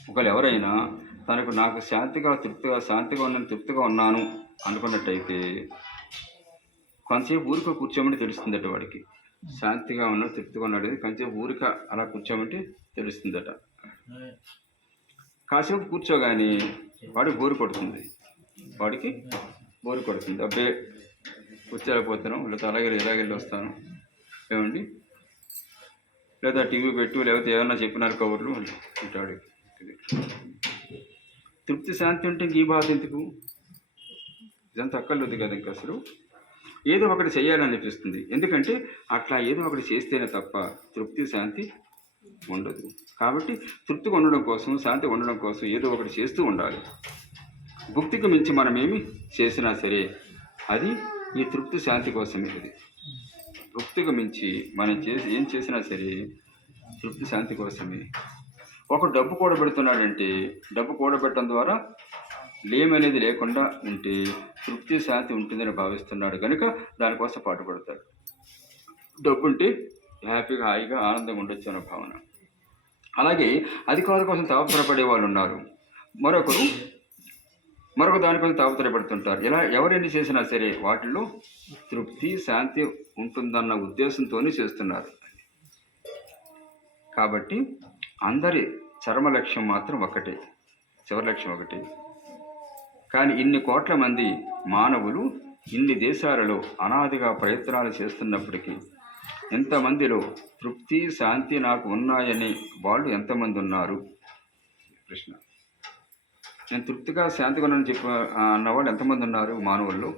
ఒకవేళ ఎవరైనా నాకు శాంతిగా ఉన్నాను అనుకున్నట్టయితే కొంతసేపు ఊరికే కూర్చోమంటే తెలుస్తుందట వాడికి. శాంతిగా ఉన్నాడు, తృప్తిగా ఉన్నాడు, కొంతసేపు ఊరిక అలా కూర్చోమంటే తెలుస్తుందట. కాసేపు కూర్చోగానే వాడికి బోరు కొడుతుంది. అబ్బే కూర్చోలేకపోతున్నాం, లేకపోతే ఎలాగెళ్ళి వస్తాను ఏమండి, లేదా టీవీ పెట్టు, లేకపోతే ఏమన్నా చెప్పినారు కబుర్లు ఉంటాడు. తృప్తి శాంతి ఉంటే ఈ బాధ ఎందుకు? ఇదంతా అక్కర్లేదు కదా ఇంక అసలు. ఏదో ఒకటి చేయాలని అనిపిస్తుంది. ఎందుకంటే అట్లా ఏదో ఒకటి చేస్తేనే తప్ప తృప్తి శాంతి ఉండదు. కాబట్టి తృప్తిగా ఉండడం కోసం, శాంతిగా ఉండడం కోసం ఏదో ఒకటి చేస్తూ ఉండాలి. భుక్తికి మించి మనం ఏమి చేసినా సరే అది ఈ తృప్తి శాంతి కోసమే. అది భుక్తికి మించి మనం ఏం చేసినా సరే తృప్తి శాంతి కోసమే. ఒక డబ్బు కూడబెడుతున్నాడంటే డబ్బు కూడబెట్టడం ద్వారా లేమనేది లేకుండా ఉంటే తృప్తి శాంతి ఉంటుందని భావిస్తున్నాడు కనుక దానికోసం పాటుపడతాడు. డబ్బు ఉంటే హ్యాపీగా హాయిగా ఆనందంగా ఉండొచ్చు అన్న భావన. అలాగే అధికారుల కోసం తాపత్రపడే వాళ్ళు ఉన్నారు. మరొక దానికోసం తాపత్రపడుతుంటారు. ఇలా ఎవరెన్ని చేసినా సరే వాటిల్లో తృప్తి శాంతి ఉంటుందన్న ఉద్దేశంతోనే చేస్తున్నారు. కాబట్టి అందరి చరమ లక్ష్యం మాత్రం ఒకటే, చివరి లక్ష్యం ఒకటే. కానీ ఇన్ని కోట్ల మంది మానవులు ఇన్ని దేశాలలో అనాదిగా ప్రయత్నాలు చేస్తున్నప్పటికీ ఎంతమందిలో తృప్తి శాంతి నాకు ఉన్నాయని వాళ్ళు ఎంతమంది ఉన్నారు? ప్రశ్న. నేను తృప్తిగా శాంతిగా ఉన్నానని అన్నవాళ్ళు ఎంతమంది ఉన్నారు మానవుల్లో?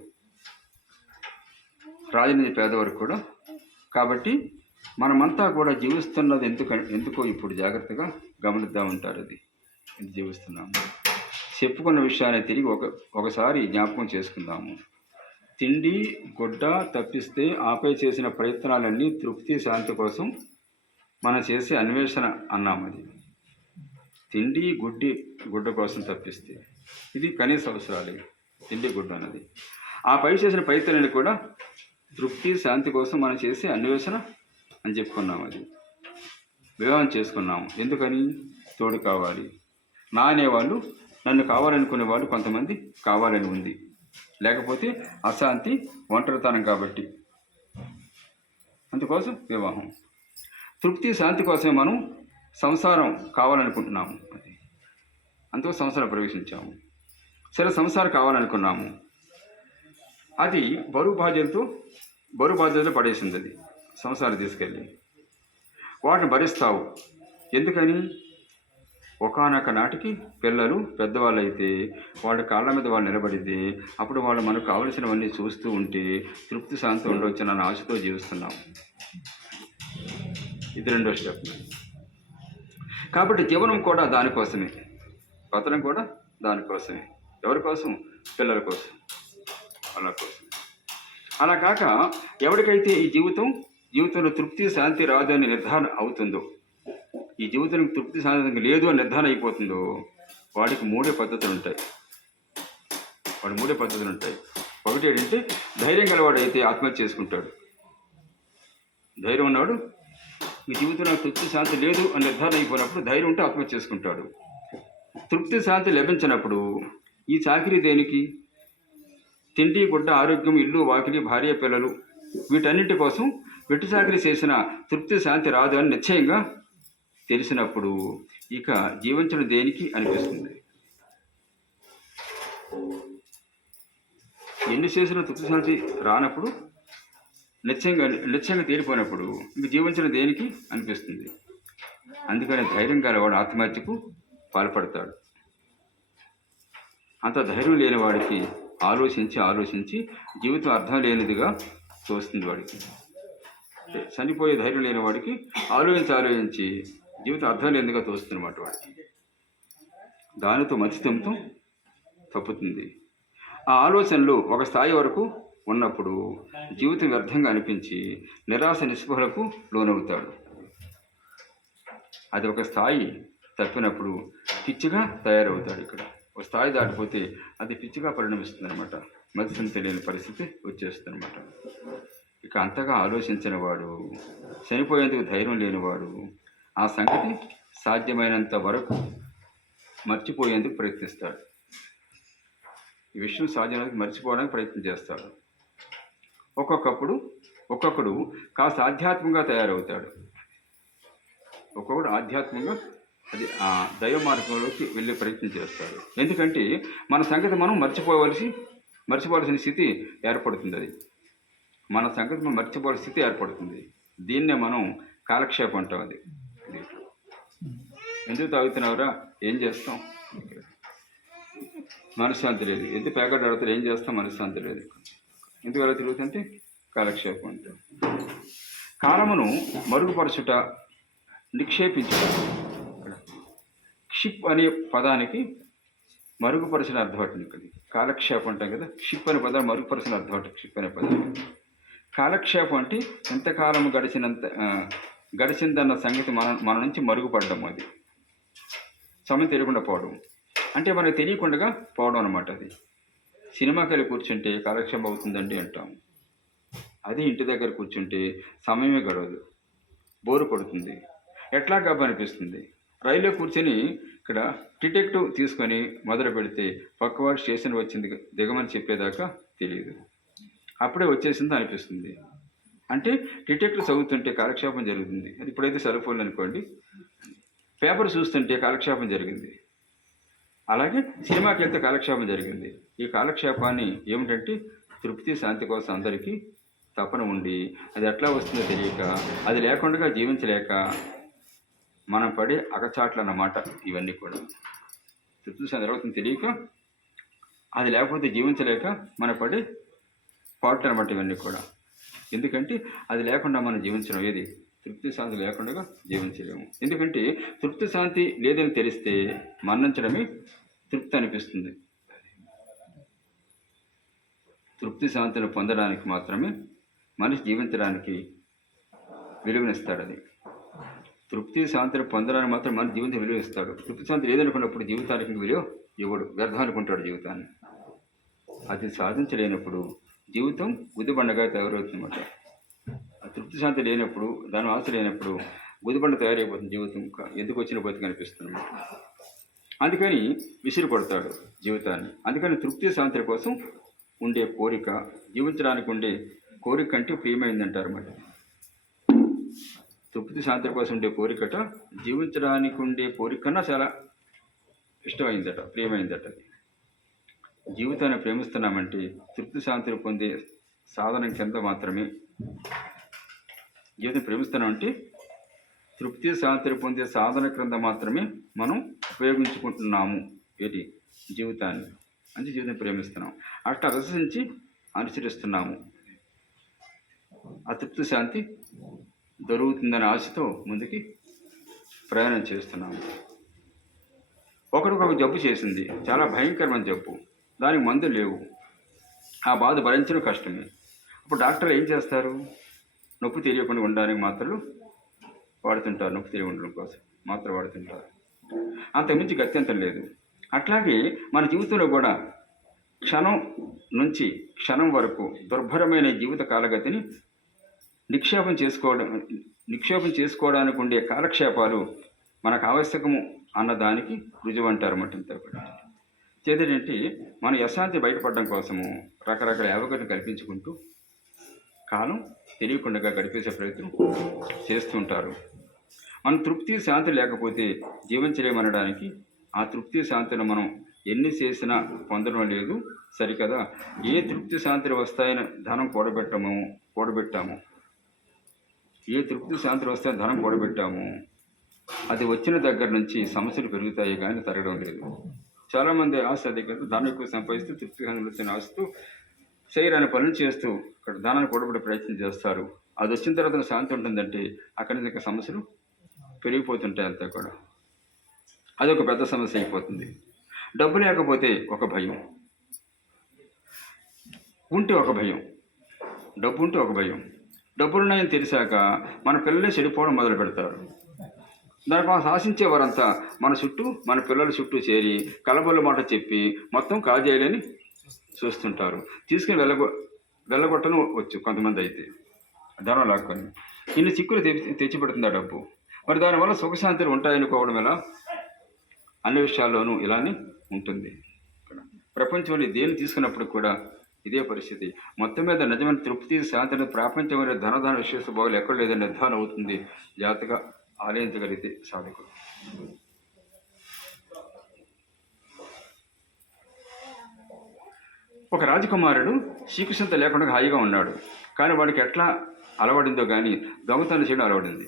రాజు నుంచి పేదవారికి కూడా. కాబట్టి మనమంతా కూడా జీవిస్తున్నది ఎందుకో ఇప్పుడు జాగ్రత్తగా గమనిద్దామంటారు. అది జీవిస్తున్నాము. చెప్పుకున్న విషయాన్ని తిరిగి ఒకసారి జ్ఞాపకం చేసుకుందాము. తిండి గుడ్డ తప్పిస్తే ఆపై చేసిన ప్రయత్నాలన్నీ తృప్తి శాంతి కోసం మనం చేసే అన్వేషణ అన్నామది. తిండి గుడ్డ కోసం తప్పిస్తే ఇది కనీస అవసరాలే తిండి గుడ్డ అన్నది. ఆ పై చేసిన ప్రయత్నాన్ని కూడా తృప్తి శాంతి కోసం మనం చేసే అన్వేషణ అని చెప్పుకున్నాం. అది వివాహం చేసుకున్నాము. ఎందుకని? తోడు కావాలి. నా అనేవాళ్ళు, నన్ను కావాలనుకునే వాళ్ళు కొంతమంది కావాలని ఉంది. లేకపోతే అశాంతి, ఒంటరితనం. కాబట్టి అందుకోసం వివాహం. తృప్తి శాంతి కోసమే మనం సంసారం కావాలనుకుంటున్నాము. అది అందుకోసం సంసారం ప్రవేశించాము. సరే, సంసారం కావాలనుకున్నాము. అది బరువు బాధ్యతతో పడేసింది. అది సంసారం తీసుకెళ్ళి వాటిని భరిస్తావు. ఎందుకని? ఒకానొక నాటికి పిల్లలు పెద్దవాళ్ళు అయితే వాళ్ళ కాళ్ళ మీద వాళ్ళు నిలబడితే అప్పుడు వాళ్ళు మనకు కావలసినవన్నీ చూస్తూ ఉంటే తృప్తి శాంతి ఉండవచ్చు అన్న ఆశతో జీవిస్తున్నాం. ఇది రెండో స్టెప్. కాబట్టి జీవనం కూడా దానికోసమే, బతకడం కూడా దానికోసమే. ఎవరి కోసం? పిల్లల కోసం, వాళ్ళ కోసం. అలా కాక ఎవరికైతే ఈ జీవితంలో తృప్తి శాంతి రాదు అని నిర్ధారణ అవుతుందో, ఈ జీవితానికి తృప్తి శాంతి లేదు అని నిర్ధారణ అయిపోతుందో వాడికి మూడే పద్ధతులు ఉంటాయి. ఒకటి ఏంటంటే, ధైర్యం గలవాడు అయితే ఆత్మహత్య చేసుకుంటాడు. ధైర్యం ఉన్నవాడు ఈ జీవితంలో తృప్తి శాంతి లేదు అని నిర్ధారణ అయిపోయినప్పుడు ధైర్యం ఉంటే ఆత్మహత్య చేసుకుంటాడు. తృప్తి శాంతి లభించినప్పుడు ఈ చాకిరీ దేనికి? తిండి గుడ్డ ఆరోగ్యం ఇల్లు వాకిలి భార్య పిల్లలు వీటన్నింటి కోసం వెట్టి చాకిరీ చేసిన తృప్తి శాంతి రాదు అని నిశ్చయంగా తెలిసినప్పుడు ఇక జీవించడం దేనికి అనిపిస్తుంది. ఎన్ని చేసిన తృప్తి శాంతి రానప్పుడు, నిశ్చయంగా తేలిపోయినప్పుడు ఇంక జీవించడం దేనికి అనిపిస్తుంది. అందుకని ధైర్యం గలవాడు ఆత్మహత్యకు పాల్పడతాడు. అంత ధైర్యం లేని వాడికి ఆలోచించి జీవితం అర్థం లేనిదిగా తోస్తుంది. వాడికి చనిపోయే ధైర్యం లేని వాడికి ఆలోచించి జీవితం అర్థం లేనిదిగా తోస్తుందన్నమాట. వాడికి దానితో మతిస్థిమితం తప్పుతుంది. ఆ ఆలోచనలు ఒక స్థాయి వరకు ఉన్నప్పుడు జీవితం వ్యర్థంగా అనిపించి నిరాశ నిస్పృహలకు లోనవుతాడు. అది ఒక స్థాయి తప్పినప్పుడు పిచ్చిగా తయారవుతాడు. ఇక్కడ ఒక స్థాయి దాటిపోతే అది పిచ్చిగా పరిణమిస్తుంది అనమాట. మతిస్థిమితం తెలియని పరిస్థితి వచ్చేస్తుంది అనమాట. ఇక అంతగా ఆలోచించిన వాడు, చనిపోయేందుకు ధైర్యం లేనివాడు ఆ సంగతి సాధ్యమైనంత వరకు మర్చిపోయేందుకు ప్రయత్నిస్తాడు. ఈ విషయం సాధ్యమైనందుకు మర్చిపోవడానికి ప్రయత్నం చేస్తాడు. ఒక్కొక్కడు కాస్త ఆధ్యాత్మికంగా తయారవుతాడు. ఒక్కొక్కడు ఆధ్యాత్మికంగా అది ఆ దైవ మార్గంలోకి వెళ్ళే ప్రయత్నం చేస్తాడు. ఎందుకంటే మన సంగతి మనం మర్చిపోవలసిన స్థితి ఏర్పడుతుంది. అది మన సంగతి మనం మర్చిపోవాల్సిన స్థితి ఏర్పడుతుంది. దీన్నే మనం కాలక్షేపం అంటాం. అది ఎందుకు తాగుతున్నావురా? ఏం చేస్తాం? మనశ్శాంతి లేదు. ఎందుకు ప్యాకెట్ ఆడుతారు? ఏం చేస్తాం? మనశ్శాంతి లేదు. ఎందువల్ల తిరుగుతుంటే కాలక్షేపం అంటే. కాలమును మరుగుపరచుట, నిక్షేపించుట. క్షిప్ అనే పదానికి మరుగుపరచిన అర్థం ఇక్కడ. కాలక్షేపం అంటాం కదా, క్షిప్ అనే పదాన్ని మరుగుపరచిన అర్థం క్షిప్ అనే పదం. కాలక్షేపం అంటే ఎంతకాలం గడిచిందన్న సంగతి మన నుంచి మరుగుపడడం. అది సమయం తెలియకుండా పోవడం అంటే మనకు తెలియకుండా పోవడం అనమాట. అది సినిమాకి వెళ్ళి కూర్చుంటే కాలక్షేపం అవుతుందండి అంటాం. అది ఇంటి దగ్గర కూర్చుంటే సమయమే గడవదు, బోరు పడుతుంది, ఎట్లా గబ్బు అనిపిస్తుంది. రైల్లో కూర్చొని ఇక్కడ టికెట్ తీసుకొని మొదలు పెడితే పక్కవాడు స్టేషన్ వచ్చింది దిగమని చెప్పేదాకా తెలియదు, అప్పుడే వచ్చేసింది అనిపిస్తుంది. అంటే టికెట్లు చదువుతుంటే కాలక్షేపం జరుగుతుంది. అది ఇప్పుడైతే సెల్ ఫోన్లు అనుకోండి, పేపర్ చూస్తుంటే కాలక్షేపం జరిగింది. అలాగే సినిమాకి వెళ్తే కాలక్షేపం జరిగింది. ఈ కాలక్షేపాన్ని ఏమిటంటే తృప్తి, శాంతి కోసం అందరికీ తపన ఉండి అది ఎట్లా వస్తుందో తెలియక, అది లేకుండా జీవించలేక మనం పడే అగచాట్లు అన్నమాట ఇవన్నీ కూడా. తృప్తి శాంతి అవుతుంది తెలియక, అది లేకపోతే జీవించలేక మన పడే పాటలు అన్నమాట ఇవన్నీ కూడా. ఎందుకంటే అది లేకుండా మనం జీవించడం, ఏది తృప్తి శాంతి లేకుండా జీవించలేము. ఎందుకంటే తృప్తి శాంతి లేదని తెలిస్తే మరణించడమే తృప్తి అనిపిస్తుంది. తృప్తి శాంతిని పొందడానికి మాత్రమే మనిషి జీవించడానికి విలువనిస్తాడు. అది తృప్తి శాంతిని పొందడానికి మాత్రం మన జీవితం విలువ ఇస్తాడు. తృప్తి శాంతి లేదనుకున్నప్పుడు జీవితానికి విలువ ఇవ్వడు, వ్యర్థం అనుకుంటాడు జీవితాన్ని. అది సాధించలేనప్పుడు జీవితం గుదిబండగా తయారవుతుందన్నమాట. ఆ తృప్తి శాంతి లేనప్పుడు, దాని ఆశ లేనప్పుడు గుదిబండ తయారైపోతుంది జీవితం. ఎందుకు వచ్చిన బతికి అనిపిస్తుంది. అందుకని విసిరి పడతాడు జీవితాన్ని. అందుకని తృప్తి శాంతి కోసం ఉండే కోరిక, జీవించడానికి ఉండే కోరిక అంటే ప్రియమైందంటారు అన్నమాట. తృప్తి శాంతి కోసం ఉండే కోరికట జీవించడానికి ఉండే కోరిక కన్నా చాలా ఇష్టమైందట, ప్రియమైందట. జీవితాన్ని ప్రేమిస్తున్నామంటే తృప్తి శాంతిని పొందే సాధనం కింద మాత్రమే. జీవితం ప్రేమిస్తున్నామంటే తృప్తి శాంతిని పొందే సాధన క్రింద మాత్రమే మనం ఉపయోగించుకుంటున్నాము ఏంటి జీవితాన్ని. అంటే జీవితం ప్రేమిస్తున్నాం, అట్లా రసించి అనుసరిస్తున్నాము. ఆ తృప్తి శాంతి దొరుకుతుందనే ఆశతో ముందుకి ప్రయాణం చేస్తున్నాము. ఒకరికొక జబ్బు చేసింది, చాలా భయంకరమైన జబ్బు, దానికి మందులు లేవు, ఆ బాధ భరించడం కష్టమే. అప్పుడు డాక్టర్లు ఏం చేస్తారు? నొప్పి తెలియకుండా ఉండడానికి మాత్రలు వాడుతుంటారు, నొప్పి తెలియ ఉండడం కోసం మాత్రం వాడుతుంటారు. అంతకుమించి గత్యంతరం లేదు. అట్లాగే మన జీవితంలో కూడా క్షణం నుంచి క్షణం వరకు దుర్భరమైన జీవిత కాలగతిని నిక్షేపం చేసుకోవడానికి ఉండే కాలక్షేపాలు మనకు ఆవశ్యకము అన్నదానికి రుజువు అంటారు అన్నమాట. కూడా చేదేంటి మన అశాంతి బయటపడడం కోసము రకరకాల అవగాహన కల్పించుకుంటూ కాలం తెలియకుండా గడిపేసే ప్రయత్నం చేస్తుంటారు. మన తృప్తి శాంతి లేకపోతే జీవించలేమనడానికి ఆ తృప్తి శాంతిని మనం ఎన్ని చేసినా పొందడం లేదు సరికదా. ఏ తృప్తి శాంతిని వస్తాయని ధనం కూడబెట్టాము, ఏ తృప్తి శాంతిని వస్తాయని ధనం కూడబెట్టాము, అది వచ్చిన దగ్గర నుంచి సమస్యలు పెరుగుతాయి కానీ తరగడం లేదు. చాలామంది ఆశ అది కదా, ధనం ఎక్కువ సంపాదిస్తూ తృప్తి శాంతి వచ్చిన ఆశతో శరీరాన్ని పనులు చేస్తూ అక్కడ ధనాన్ని కూడబెట్టే ప్రయత్నం చేస్తారు. అది వచ్చిన తర్వాత శాంతి ఉంటుందంటే అక్కడి నుంచి సమస్యలు పెరిగిపోతుంటాయి. అంతా కూడా అదొక పెద్ద సమస్య అయిపోతుంది. డబ్బు లేకపోతే ఒక భయం, ఉంటే ఒక భయం, డబ్బు ఉంటే ఒక భయం. డబ్బులున్నాయని తెలిసాక మన పిల్లలే చెడిపోవడం మొదలు పెడతారు. దానికోసం ఆశించే వారంతా మన పిల్లల చుట్టూ చేరి కలబొల్ల మాట చెప్పి మొత్తం కాజేయాలని చూస్తుంటారు. తీసుకుని వెళ్ళగొట్టను వచ్చు కొంతమంది అయితే ధనం లాక్కొని. ఇన్ని చిక్కులు తెచ్చిపెడుతుంది ఆ డబ్బు. మరి దానివల్ల సుఖశాంతులు ఉంటాయనుకోవడం ఎలా? అన్ని విషయాల్లోనూ ఇలానే ఉంటుంది. ప్రపంచంలో దేన్ని తీసుకున్నప్పుడు కూడా ఇదే పరిస్థితి. మొత్తం మీద నిజమైన తృప్తి శాంతిని ప్రపంచమైన ధనధాన విశేష భావాలు ఎక్కడ లేదని నిర్ధారణ అవుతుంది జాగ్రత్తగా ఆలయించగలిగితే సాధకుడు. ఒక రాజకుమారుడు శ్రీకృష్ణతో లేకుండా హాయిగా ఉన్నాడు. కానీ వాడికి ఎట్లా అలవడిందో కానీ దొంగతనం చేయడం అలవడింది.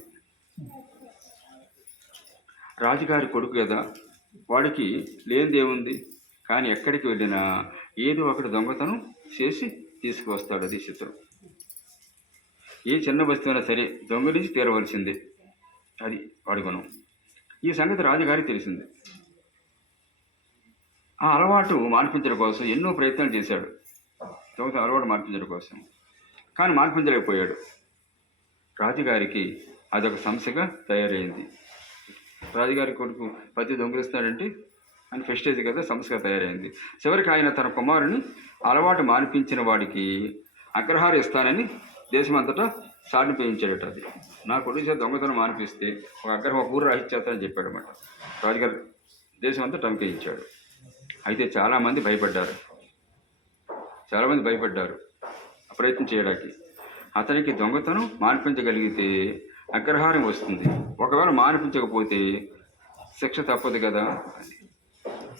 రాజుగారి కొడుకు కదా, వాడికి లేనిదేముంది. కానీ ఎక్కడికి వెళ్ళినా ఏదో ఒకటి దొంగతనం చేసి తీసుకువస్తాడు. అది చిత్రం. ఏ చిన్న వస్తువైనా సరే దొంగిలించి తీరవలసిందే, అది వాడి గుణం. ఈ సంగతి రాజుగారికి తెలిసింది. ఆ అలవాటు మార్పించడం కోసం ఎన్నో ప్రయత్నాలు చేశాడు, దొంగతనం అలవాటు మార్పించడం కోసం. కానీ మార్పించలేకపోయాడు. రాజుగారికి అదొక సమస్యగా తయారైంది. రాజుగారి కొడుకు పత్తి దొంగిలిస్తాడంటే అని ప్రెస్టేజ్ కదా, సమస్యగా తయారైంది. చివరికి ఆయన తన కుమారుని అలవాటు మానిపించిన వాడికి అగ్రహారం ఇస్తానని దేశమంతటా సాటింపేయించాడట. అది నా కొడుకు చేత దొంగతనం మానిపిస్తే ఒక ఊరు రాహిచ్చేస్తానని చెప్పాడన్నమాట. రాజుగారు దేశం అంతా టంకేయించాడు. అయితే చాలామంది భయపడ్డారు ప్రయత్నం చేయడానికి. అతనికి దొంగతనం మానిపించగలిగితే అగ్రహారం వస్తుంది, ఒకవేళ మానిపించకపోతే శిక్ష తప్పదు కదా.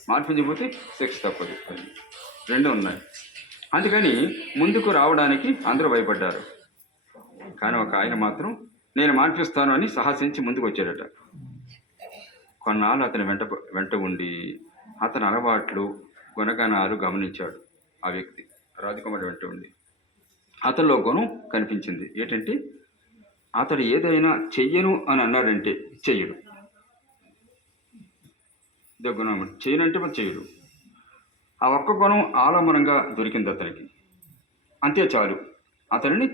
మానిపించకపోతే శిక్ష తప్పదు, రెండు ఉన్నాయి. అందుకని ముందుకు రావడానికి అందరూ భయపడ్డారు. కానీ ఒక ఆయన మాత్రం నేను మానిపిస్తాను అని సాహసించి ముందుకు వచ్చాడట. కొన్నాళ్ళు అతని వెంట ఉండి అతని అలవాట్లు గుణగణాలు గమనించాడు. ఆ వ్యక్తి రాజకుమారుడు వెంట ఉండి అతనిలో గుణం కనిపించింది. ఏంటంటే అతడు ఏదైనా చెయ్యను అని అన్నాడంటే చెయ్యడు. ఇదే గుణం. చేయనంటే మరి చెయ్యడు. ఆ ఒక్క గుణం ఆలంబనంగా దొరికింది అతనికి. అంతే చాలు అతనిని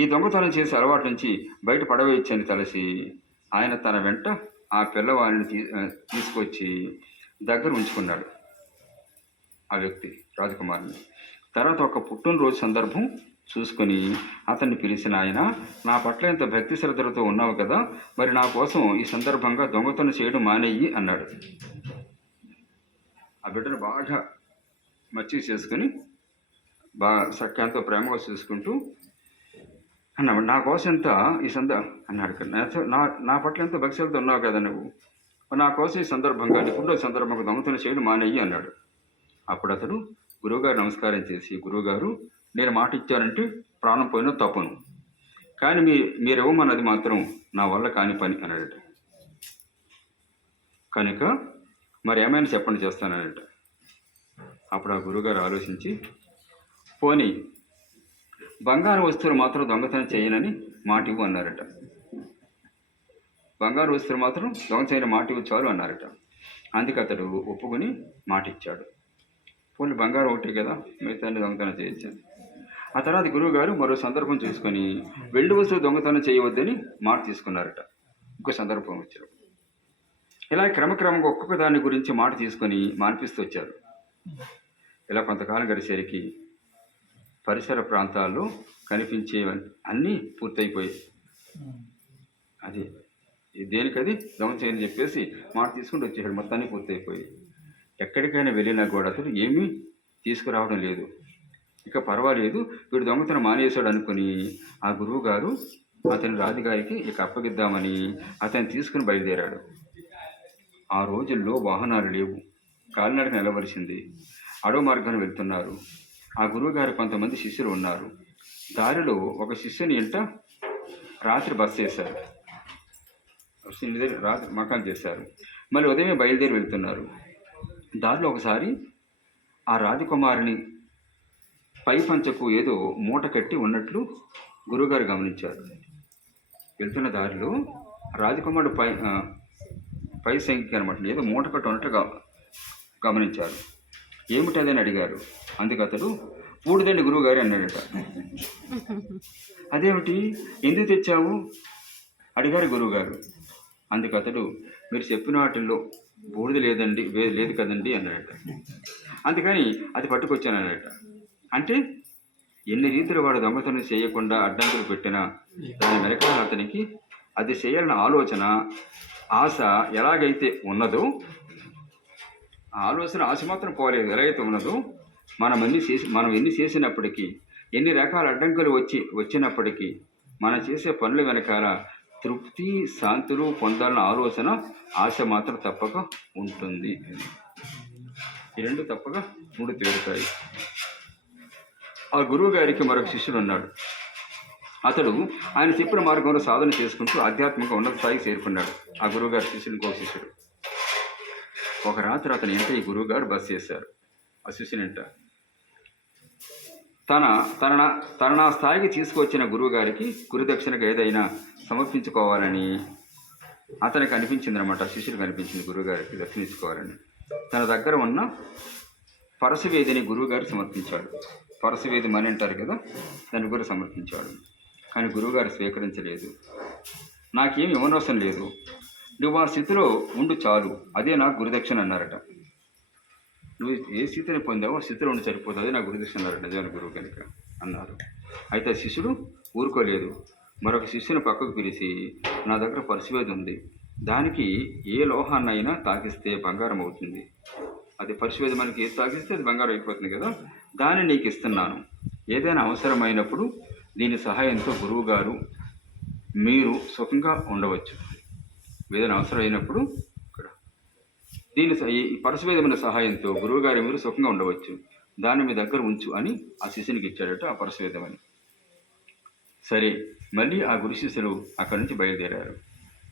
ఈ దొంగతనం చేసే అలవాటు నుంచి బయట పడవేయచ్చని తెలిసి ఆయన తన వెంట ఆ పిల్లవాడిని తీసుకొచ్చి దగ్గర ఉంచుకున్నాడు. ఆ వ్యక్తి రాజకుమారుని. తర్వాత ఒక పుట్టినరోజు సందర్భం చూసుకొని అతన్ని పిలిచిన ఆయన, నా పట్ల ఇంత భక్తి శ్రద్ధలతో ఉన్నావు కదా, మరి నా కోసం ఈ సందర్భంగా దొంగతనం చేయడం మానేయి అన్నాడు. ఆ బిడ్డను బాగా మచ్చిక చేసుకుని బాగా సఖ్యంతో ప్రేమగా చూసుకుంటూ అన్నాడు, నా కోసం ఎంత ఈ అన్నాడు కదా, నా పట్ల ఎంతో భక్తులతో ఉన్నావు కదా నువ్వు, నా కోసం ఈ సందర్భంగా ఇప్పుడు సందర్భంగా దొంగతనం చేయడం మానేయి అన్నాడు. అప్పుడు అతడు గురువుగారు నమస్కారం చేసి, గురువుగారు నేను మాట ఇచ్చానంటే ప్రాణం పోయినా తప్పను, కానీ మీరేమన్నది మాత్రం నా వల్ల కాని పని అన్నాడట. కనుక మరి ఏమైనా చెప్పండి చేస్తానన్నట. అప్పుడు ఆ గురువుగారు ఆలోచించి, పోనీ బంగారు వస్తువులు మాత్రం దొంగతనం చేయనని మాట ఇవ్వు అన్నారట. బంగారు వస్తువులు మాత్రం దొంగ చేయని మాట ఇవ్వు చాలు అన్నారట. అందుకే అతడు ఒప్పుకొని మాట ఇచ్చాడు. పోనీ బంగారం ఒకటి కదా, మిగతా దొంగతనం చేయొచ్చాను. ఆ తర్వాత గురువుగారు మరో సందర్భం చూసుకొని వెండి వస్తువు దొంగతనం చేయవద్దని మాట తీసుకున్నారట. ఇంకో సందర్భం వచ్చారు. ఇలా క్రమక్రమంగా ఒక్కొక్క దాని గురించి మాట తీసుకొని మానిపిస్తూ వచ్చారు. ఇలా కొంతకాలం గడిచేసరికి పరిసర ప్రాంతాల్లో కనిపించేవన్నీ అన్నీ పూర్తయిపోయాయి. అది దేనికది దొంగ చేయని చెప్పేసి మాట తీసుకుంటూ వచ్చేసాడు. మొత్తాన్ని పూర్తయిపోయి ఎక్కడికైనా వెళ్ళినా కూడా అతడు ఏమీ తీసుకురావడం లేదు. ఇక పర్వాలేదు, వీడు దొంగతనం మానేశాడు అనుకుని ఆ గురువు గారు అతని రాజుగారికి ఇక అప్పగిద్దామని అతన్ని తీసుకుని బయలుదేరాడు. ఆ రోజుల్లో వాహనాలు లేవు, కాలినడక నిలవలసింది. అడవి మార్గాన్ని వెళ్తున్నారు. ఆ గురువుగారు కొంతమంది శిష్యులు ఉన్నారు. దారిలో ఒక శిష్యుని ఇంట రాత్రి బస చేశారు. రాత్రి మకాలు చేశారు. మళ్ళీ ఉదయమే బయలుదేరి వెళ్తున్నారు. దారిలో ఒకసారి ఆ రాజకుమారిని పై పంచకు ఏదో మూట కట్టి ఉన్నట్లు గురువుగారు గమనించారు. వెళ్తున్న దారిలో రాజకుమారుడు పై సంఖ్య అనమాట ఏదో మూట కట్టి ఉన్నట్లు గమనించారు. ఏమిటి అదని అడిగారు. అందుకు అతడు పూడిదండి గురువుగారు అన్నాడట. అదేమిటి, ఎందుకు తెచ్చావు అడిగారు గురువుగారు. అందుకు అతడు మీరు చెప్పిన వాటిల్లో బూడిద లేదు కదండి అన్నాడట. అందుకని అది పట్టుకొచ్చాను అన్నాడట. అంటే ఎన్ని రీతిలో వాడు దొంగతనం చేయకుండా అడ్డంకులు పెట్టినా దాని వెనకాల అతనికి అది చేయాలన్న ఆశ ఎలాగైతే ఉన్నదో, ఆశ మాత్రం పోలేదు. ఎలాగైతే ఉన్నదో మనం ఎన్ని చేసినప్పటికీ, ఎన్ని రకాల అడ్డంకులు వచ్చినప్పటికీ మనం చేసే పనుల వెనకాల తృప్తి శాంతులు పొందాలన్న ఆశ మాత్రం తప్పక ఉంటుంది. ఈ రెండు తప్పక మూడు తీరుతాయి. ఆ గురువు గారికి మరొక శిష్యుడు ఉన్నాడు. అతడు ఆయన చెప్పిన మార్గంలో సాధన చేసుకుంటూ ఆధ్యాత్మిక ఉన్నత స్థాయికి చేరుకున్నాడు. ఆ గురువుగారి శిష్యుడు ఇంకో శిష్యుడు. ఒక రాత్రి అతని ఇంట ఈ గురువుగారు బస చేశారు. ఆ శిష్యునింట తన తన తన నా స్థాయికి తీసుకువచ్చిన గురువుగారికి గురుదక్షిణకు ఏదైనా సమర్పించుకోవాలని అతనికి అనిపించిందనమాట. శిష్యుడికి అనిపించింది గురువుగారికి దక్షిణించుకోవాలని. తన దగ్గర ఉన్న పరశువేదిని గురువుగారికి సమర్పించాడు. పరశువేది మని అంటారు కదా, దాన్ని కూడా సమర్పించాడు. కానీ గురువుగారు స్వీకరించలేదు. నాకేమి ఇవ్వనవసరం లేదు, నువ్వు ఆ స్థితిలో ఉండు చాలు, అదే నాకు గురుదక్షిణ అన్నారట. నువ్వు ఏ స్థితిని పొందావో స్థితిలో ఉండి సరిపోతుంది, అదే నాకు గురుదక్షిణ అన్నారట నిజమైన గురువు కనుక అన్నారు. అయితే శిష్యుడు ఊరుకోలేదు. మరొక శిష్యుని పక్కకు పిలిచి, నా దగ్గర పరశువేది ఉంది, దానికి ఏ లోహాన్నైనా తాకిస్తే బంగారం అవుతుంది. అది పరశువేది మనకి ఏది తాకిస్తే అది బంగారం అయిపోతుంది కదా, దాన్ని నీకు ఇస్తున్నాను. ఏదైనా అవసరమైనప్పుడు దీని సహాయంతో గురువుగారు మీరు సుఖంగా ఉండవచ్చు. ఏదైనా అవసరమైనప్పుడు ఇక్కడ ఈ పరశువేదమైన సహాయంతో గురువుగారి మీరు సుఖంగా ఉండవచ్చు, దాన్ని మీ దగ్గర ఉంచు అని ఆ శిష్యునికి ఇచ్చాడట ఆ పరశువేదమని. సరే, మళ్ళీ ఆ గురు శిష్యులు అక్కడి నుంచి బయలుదేరారు.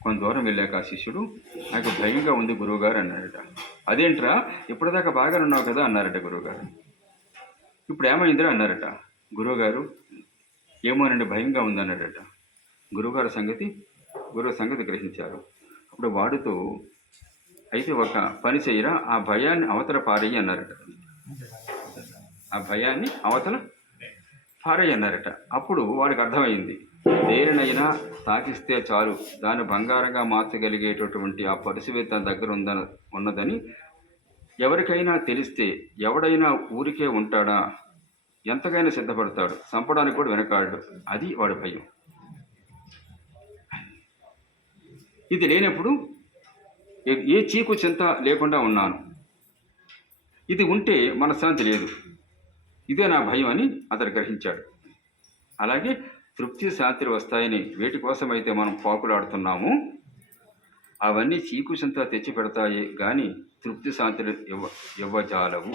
కొంత దూరం వెళ్ళాక ఆ శిష్యుడు, నాకు భయంగా ఉంది గురువుగారు అన్నాడట. అదేంట్రా, ఇప్పటిదాకా బాగానే ఉన్నావు కదా అన్నారట గురువుగారు. ఇప్పుడు ఏమైందిరా అన్నారట. గురువుగారు, ఏమోనండి భయంగా ఉందన్నాడట. గురువు సంగతి గ్రహించారు. అప్పుడు వాడుతూ, అయితే ఒక పని చేయరా, ఆ భయాన్ని అవతల పారేయి అన్నారట. ఆ భయాన్ని అవతల పారేయి అన్నారట. అప్పుడు వాడికి అర్థమైంది, దేనినైనా తాకిస్తే చాలు దాన్ని బంగారంగా మార్చగలిగేటటువంటి ఆ పరశువేది తన దగ్గర ఉన్నదని ఎవరికైనా తెలిస్తే ఎవడైనా ఊరికే ఉంటాడా, ఎంతకైనా సిద్ధపడతాడు, చంపడానికి కూడా వెనకాడు. అది వాడి భయం. ఇది లేనప్పుడు ఏ చీకు చింత లేకుండా ఉన్నాను, ఇది ఉంటే మనశ్శాంతి లేదు, ఇదే నా భయం అని అతడు గ్రహించాడు. అలాగే తృప్తి శాంతులు వస్తాయని వేటి కోసమైతే మనం పాకులాడుతున్నాము అవన్నీ చీకు చింత తెచ్చి పెడతాయి, కానీ తృప్తి శాంతులు ఇవ్వజాలవు.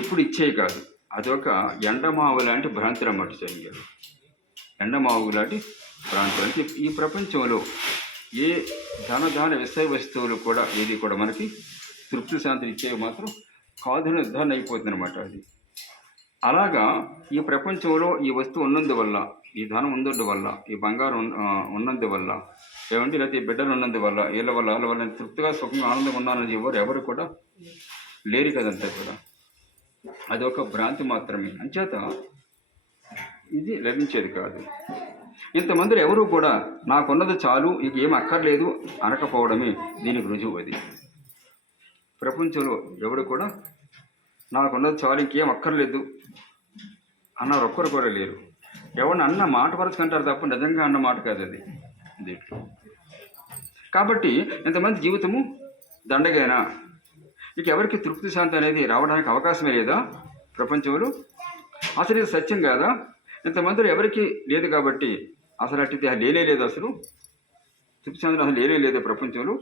ఎప్పుడు ఇచ్చేవి కాదు, అదొక ఎండమావు లాంటి భ్రాంతి రమ్మటి చెయ్యాలి. ఎండమావు లాంటి భ్రాంతులు అంటే ఈ ప్రపంచంలో ఏ ధన విషయ వస్తువులు కూడా ఏది కూడా మనకి తృప్తి శాంతిని ఇచ్చేవి మాత్రం కాదు, నిర్ధారణ అయిపోతుంది అనమాట. అది అలాగా ఈ ప్రపంచంలో ఈ వస్తువు ఉన్నందువల్ల, ఈ ధనం ఉన్నందువల్ల, ఈ బంగారం ఉన్నందువల్ల, ఏమంటే లేకపోతే ఈ బిడ్డలు ఉన్నందువల్ల, వీళ్ళ వల్ల తృప్తిగా సుఖంగా ఆనందంగా ఉన్నానని ఎవరు కూడా లేరు కదంతా కూడా. అది ఒక భ్రాంతి మాత్రమే. అంచేత ఇది లభించేది కాదు. ఇంతమందిలో ఎవరు కూడా నాకున్నది చాలు, ఇక ఏం అక్కర్లేదు అనకపోవడమే దీనికి రుజువు. అది ప్రపంచంలో ఎవరు కూడా నాకున్నది చాలు ఇంకేం అక్కర్లేదు అన్నారు ఒక్కరు కూడా లేరు. ఎవరిని అన్న మాట పరచుకుంటారు తప్ప నిజంగా అన్న మాట కాదు అది దీంట్లో. కాబట్టి ఇంతమంది జీవితము దండగైనా ఇక ఎవరికి తృప్తి శాంతి అనేది రావడానికి అవకాశమే లేదా ప్రపంచంలో? అసలు ఇది సత్యం కాదా? ఇంతమందిలో ఎవరికి లేదు కాబట్టి అసలు అట్టిది లేనే లేదు. అసలు తృప్తి శాంతి అసలు లేనే లేదు ప్రపంచంలో.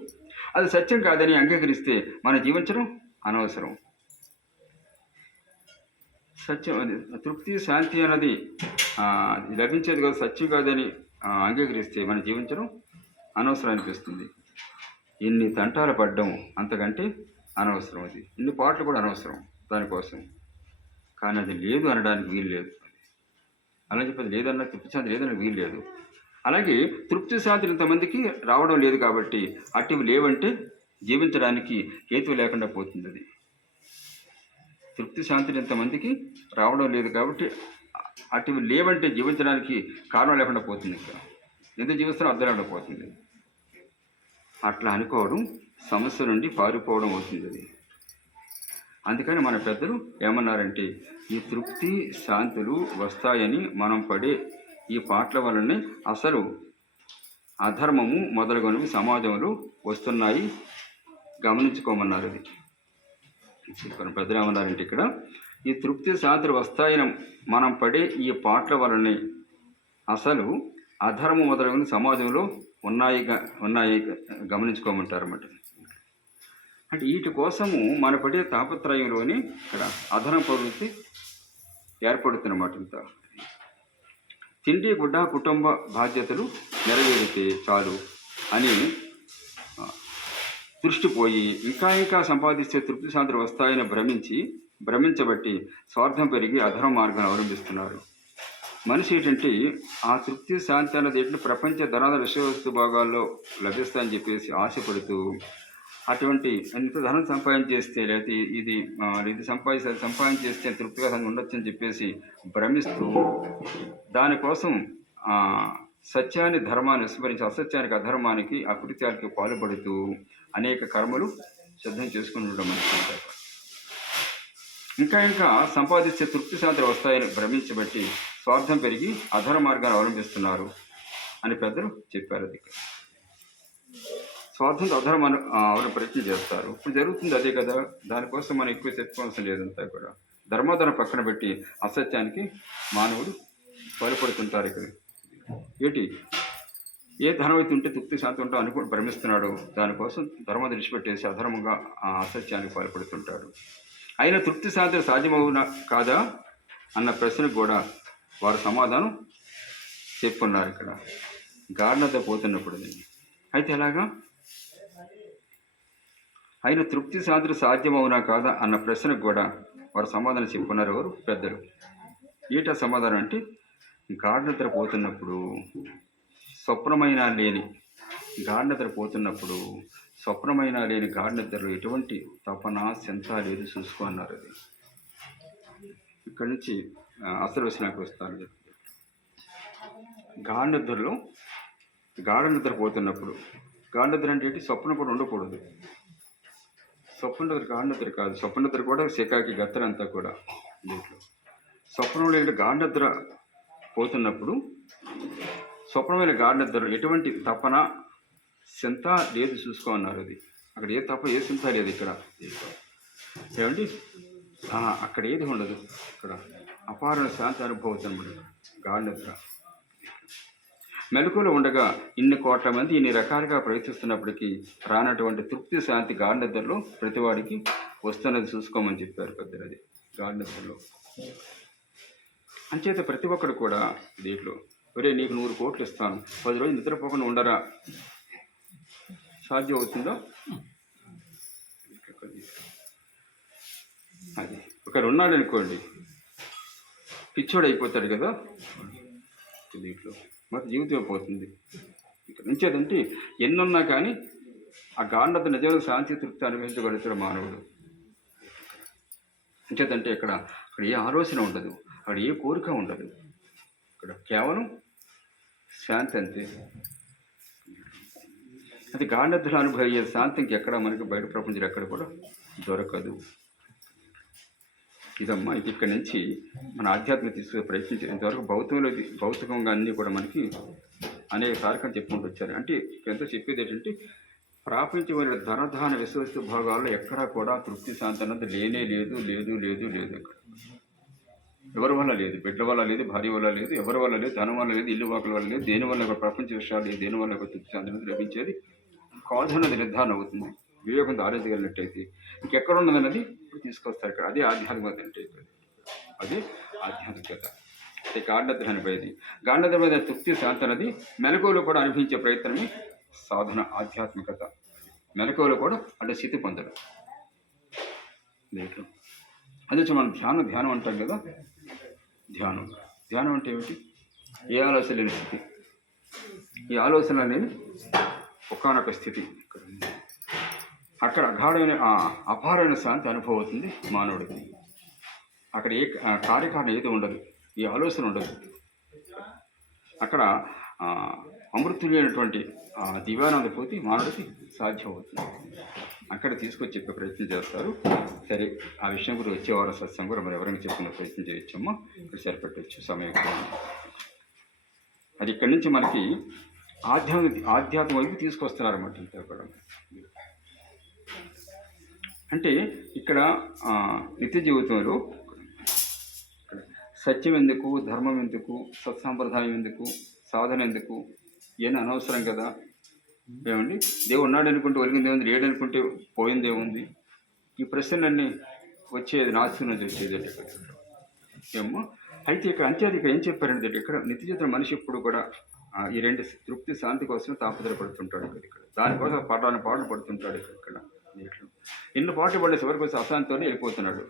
అది సత్యం కాదని అంగీకరిస్తే మన జీవించడం అనవసరం. సత్యం అది తృప్తి శాంతి అన్నది లభించేది కాదు, సత్యం కాదని అంగీకరిస్తే మన జీవించడం అనవసరం అనిపిస్తుంది. ఇన్ని తంటాలు పడ్డం అంతకంటే అనవసరం. అది ఇన్ని పాటలు కూడా అనవసరం దానికోసం. కానీ అది లేదు అనడానికి వీలు లేదు. అలా చెప్పేది లేదన్నా తృప్తి శాంతి లేదని వీలు లేదు. అలాగే తృప్తి శాంతి ఇంతమందికి రావడం లేదు కాబట్టి అట్టివి లేవంటే జీవించడానికి హేతువు లేకుండా పోతుంది. అది తృప్తి శాంతిని ఇంతమందికి రావడం లేదు కాబట్టి అట్టివి లేవంటే జీవించడానికి కారణం లేకుండా పోతుంది. ఇక్కడ ఎందుకు జీవిస్తారో అర్థం లేకుండా పోతుంది. అట్లా అనుకోవడం సమస్య నుండి పారిపోవడం అవుతుంది. అది అందుకని మన పెద్దలు ఏమన్నారంటే, ఈ తృప్తి శాంతులు వస్తాయని మనం పడే ఈ పాటల వలనే అసలు అధర్మము మొదలుగొనవి సమాజంలో వస్తున్నాయి, గమనించుకోమన్నారు. అది మన పెద్దలు ఏమన్నారంటే, ఇక్కడ ఈ తృప్తి శాంతులు వస్తాయని మనం పడే ఈ పాటల వలనే అసలు అధర్మం మొదలుగొని సమాజంలో ఉన్నాయి గమనించుకోమంటారు అన్నమాట. అంటే వీటి కోసము మన పడే తాపత్రయంలోనే ఇక్కడ అధర్మ ప్రవృత్తి ఏర్పడుతున్నమాట. ఇంత తిండి గుడ్డ కుటుంబ బాధ్యతలు నెరవేరితే చాలు అని దృష్టి పోయి ఇంకా సంపాదిస్తే తృప్తి శాంతులు వస్తాయని భ్రమించి భ్రమించబట్టి స్వార్థం పెరిగి అధర్మ మార్గాన్ని అవలంబిస్తున్నారు. మనిషి ఏంటంటే ఆ తృప్తి శాంతి అన్నది ఏంటంటే ప్రపంచ ధనాల విషయవస్తు భాగాల్లో లభిస్తాయని చెప్పేసి ఆశపడుతూ అటువంటి ఎంత ధనం సంపాదించేస్తే లేకపోతే ఇది సంపాదించేస్తే తృప్తిగా ఉండొచ్చు అని చెప్పేసి భ్రమిస్తూ దానికోసం సత్యాన్ని ధర్మాన్ని విస్మరించి అసత్యానికి అధర్మానికి అకృత్యానికి పాల్పడుతూ అనేక కర్మలు సిద్ధం చేసుకుని ఉండడం మనకి ఇంకా సంపాదించే తృప్తి శాంతులు వస్తాయని భ్రమించబట్టి స్వార్థం పెరిగి అధర మార్గాన్ని అవలంబిస్తున్నారు అని పెద్దలు చెప్పారు. అది స్వార్థంతో అధర్మాన్ని ప్రయత్నం చేస్తారు. ఇప్పుడు జరుగుతుంది అదే కదా. దానికోసం మనం ఎక్కువ చెప్పుకోవాల్సిన లేదంతా కూడా ధర్మాధరం పక్కన పెట్టి అసత్యానికి మానవుడు పాల్పడుతుంటారు. ఇక్కడ ఏంటి ఏ ధనం అయితే ఉంటే తృప్తి శాంతి ఉంటో అనుకుని భ్రమిస్తున్నాడు. దానికోసం ధర్మం విడిచిపెట్టేసి అధర్మంగా అసత్యానికి పాల్పడుతుంటాడు. అయినా తృప్తి శాంతి సాధ్యమవునా కాదా అన్న ప్రశ్నకు కూడా వారు సమాధానం చెప్పున్నారు. ఇక్కడ గాఢత పోతున్నప్పుడు అయితే ఎలాగా అయినా తృప్తి శాంతి సాధ్యమవునా కాదా అన్న ప్రశ్నకు కూడా వారు సమాధానం చెప్పుకున్నారు. ఎవరు? పెద్దలు. ఏటా సమాధానం అంటే గాఢనిద్ర పోతున్నప్పుడు స్వప్నమైనా లేని గాఢనిద్రలో ఎటువంటి తపన చింత లేదు చూసుకో అన్నారు. అది ఇక్కడి నుంచి అసలు విషయానికి వస్తాను. గాఢనిద్ర పోతున్నప్పుడు గాఢనిద్ర అంటే ఏంటి? స్వప్నం కూడా ఉండకూడదు. స్వప్ననిద్ర గాఢనిద్ర కాదు. స్వప్ననిద్ర కూడా శకాకి గత్తర అంతా కూడా దీంట్లో స్వప్నంలో ఏంటి? గాఢనిద్ర పోతున్నప్పుడు స్వప్నమైన గాఢనిద్రలో ఎటువంటి తపన చింత లేదు చూసుకో అన్నారు. అది అక్కడ ఏ తప ఏ చింత లేదు. ఇక్కడ ఏమండి అక్కడ ఏది ఉండదు. ఇక్కడ అపారణ శాంతి అనుభవం అనమాట గాఢనిద్ర. మెలకువలో ఉండగా ఇన్ని కోట్ల మంది ఇన్ని రకాలుగా ప్రయత్నిస్తున్నప్పటికీ రానటువంటి తృప్తి శాంతి గాఢనిద్రలో ప్రతివాడికి వస్తున్నది చూసుకోమని చెప్పారు పెద్దలు. అది గాఢనిద్రలో అంచేత ప్రతి ఒక్కడు కూడా దీంట్లో ఒరే నీకు 100 కోట్లు ఇస్తాను, 10 రోజులు నిద్రపోకుండా ఉండరా, సాధ్యం అవుతుందో? అది ఒకరు ఉన్నాడు అనుకోండి, పిచ్చోడు అయిపోతాడు కదా దీంట్లో, మరి జీవితం పోతుంది. ఇక్కడ నుంచి అదంటే ఎన్నున్నా కానీ ఆ గాఢత నిజమైన శాంతి తృప్తి అనుభవించగలుగుతాడు మానవుడు. అంచేతంటే అక్కడ ఏ ఆలోచన ఉండదు, అక్కడ ఏ కోరిక ఉండదు. ఇక్కడ కేవలం శాంతి అంతే. అది గాఢనిద్రలో అనుభవయ్యే శాంతి ఇంకెక్కడ మనకి బయట ప్రపంచంలో ఎక్కడ కూడా దొరకదు. ఇదమ్మా ఇది ఇక్కడి నుంచి మన ఆధ్యాత్మిక తీసుకునే ప్రయత్నించే ఇంతవరకు భౌతికంగా అన్నీ కూడా మనకి అనేక సార్లు చెప్పుకుంటూ వచ్చారు. అంటే ఎంతో చెప్పేది ఏంటంటే ప్రాపంచమైన ధనధాన విశ్వస్తు భాగాల్లో ఎక్కడా కూడా తృప్తి శాంతి అన్నది లేనే లేదు. ఇక్కడ ఎవరి వల్ల లేదు, బిడ్డ వల్ల లేదు, భార్య వల్ల లేదు, ఎవరి వల్ల లేదు, ధనం వల్ల లేదు, ఇల్లు వాకుల వల్ల లేదు, దేని వల్ల ప్రపంచ విషయాలు లేదు, దేని వల్ల తృప్తి శాంతి అనేది లభించేది కాదన్నది నిర్ధారణ అవుతుంది. వివేకంతో ఆలోచించగలిగినట్టయితే ఇంకెక్కడ ఉన్నదన్నది ఇప్పుడు తీసుకొస్తారు. ఇక్కడ అదే ఆధ్యాత్మికత అంటే అదే ఆధ్యాత్మికత. అంటే గాఢనిద్ర అనిపోయేది. గాఢనిద్ర మీద తృప్తి శాంతి అనేది మెలకువలో కూడా అనుభవించే ప్రయత్నమే సాధన ఆధ్యాత్మికత. మెలకువలో కూడా అంటే స్థితి పొందడం. దీంట్లో అదే మనం ధ్యానం అంటాం కదా. ధ్యానం అంటే ఏమిటి? ఏ ఆలోచన లేని స్థితి. ఈ ఆలోచన లేని ఒకానొక స్థితి. అక్కడ అగాఢమైన అపారమైన శాంతి అనుభవం అవుతుంది మానవుడికి. అక్కడ ఏ కార్యకారణం ఏది ఉండదు, ఈ ఆలోచన ఉండదు. అక్కడ అమృతులైనటువంటి దివ్యానందపోతే మానవుడికి సాధ్యం అవుతుంది. అక్కడ తీసుకొచ్చి చెప్పే ప్రయత్నం చేస్తారు. సరే, ఆ విషయం కూడా వచ్చేవారు సత్సం కూడా మరి ఎవరైనా చెప్పుకునే ప్రయత్నం చేయొచ్చమ్మా. ఇక్కడ సరిపెట్టవచ్చు సమయం. అది ఇక్కడి నుంచి మనకి ఆధ్యాత్మిక వైపు తీసుకొస్తున్నారు అన్నమాట. ఇంత కూడా అంటే ఇక్కడ నిత్య జీవితంలో సత్యం ఎందుకు, ధర్మం ఎందుకు, సత్సాంప్రదాయం ఎందుకు, సాధన ఎందుకు, ఏమైనా అనవసరం కదా. ఏమండి దేవుడు ఉన్నాడు అనుకుంటే ఒలిగింది ఏముంది, లేడు అనుకుంటే పోయింది ఏముంది? ఈ ప్రశ్నలన్నీ వచ్చేది నాస్తి నుంచి వచ్చేది ఏమో. అయితే ఇక్కడ అంతే ఇక్కడ ఏం చెప్పారంటే ఇక్కడ నిత్య జీవితం మనిషి ఎప్పుడు కూడా ఈ రెండు తృప్తి శాంతి కోసం తాపత్రపడుతుంటాడు. ఇక్కడ దానికోసం పాటలు పడుతుంటాడు. ఇక్కడ ఎన్ని పాటలు పడేసి వరకు వచ్చి అశాంతితోనే వెళ్ళిపోతున్నాడు.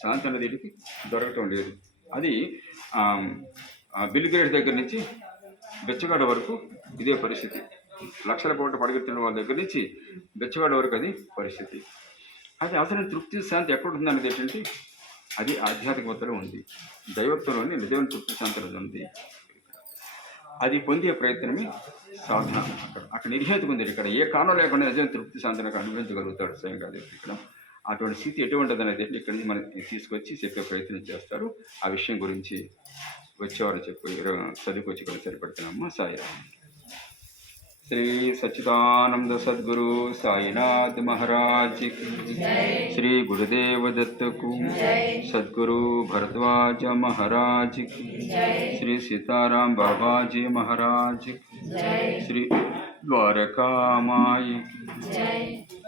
శాంతి అనేది వీడికి దొరకటం లేదు. అది బిల్ గేట్స్ దగ్గర నుంచి బెచ్చగాడ వరకు ఇదే పరిస్థితి. లక్షల కోట్ల పడగెత్తిన వాళ్ళ దగ్గర నుంచి బెచ్చగాడ వరకు అది పరిస్థితి. అది అసలు తృప్తి శాంతి ఎక్కడ ఉందనేది ఏంటంటే అది ఆధ్యాత్మికతలో ఉంది, దైవత్వంలోని నిజమైన తృప్తి శాంతి అనేది ఉంది. అది పొందే ప్రయత్నమే సాధన. అక్కడ నిర్హేతుకు ఉంది. ఇక్కడ ఏ కారణం లేకుండా నిజమైన తృప్తి శాంతిని అనుభవించగలుగుతాడు స్వయంగా దేవుడు. ఇక్కడ అటువంటి స్థితి ఎటువంటిది అనేది ఇక్కడ నుంచి మనకి తీసుకొచ్చి చెప్పే ప్రయత్నం చేస్తారు. ఆ విషయం గురించి వచ్చేవారు చెప్పి చదువుకొచ్చి ఇక్కడ సరిపెడుతున్నాము. సాయిరామ్. శ్రీ సచ్చిదానంద సద్గురు సాయినాథ్ महाराज की, श्री गुरुदेव दत्त को, सद्गुरु भरद्वाज महाराज की, श्री सीताराम बाबा जी महाराज की, श्री द्वारका माई की।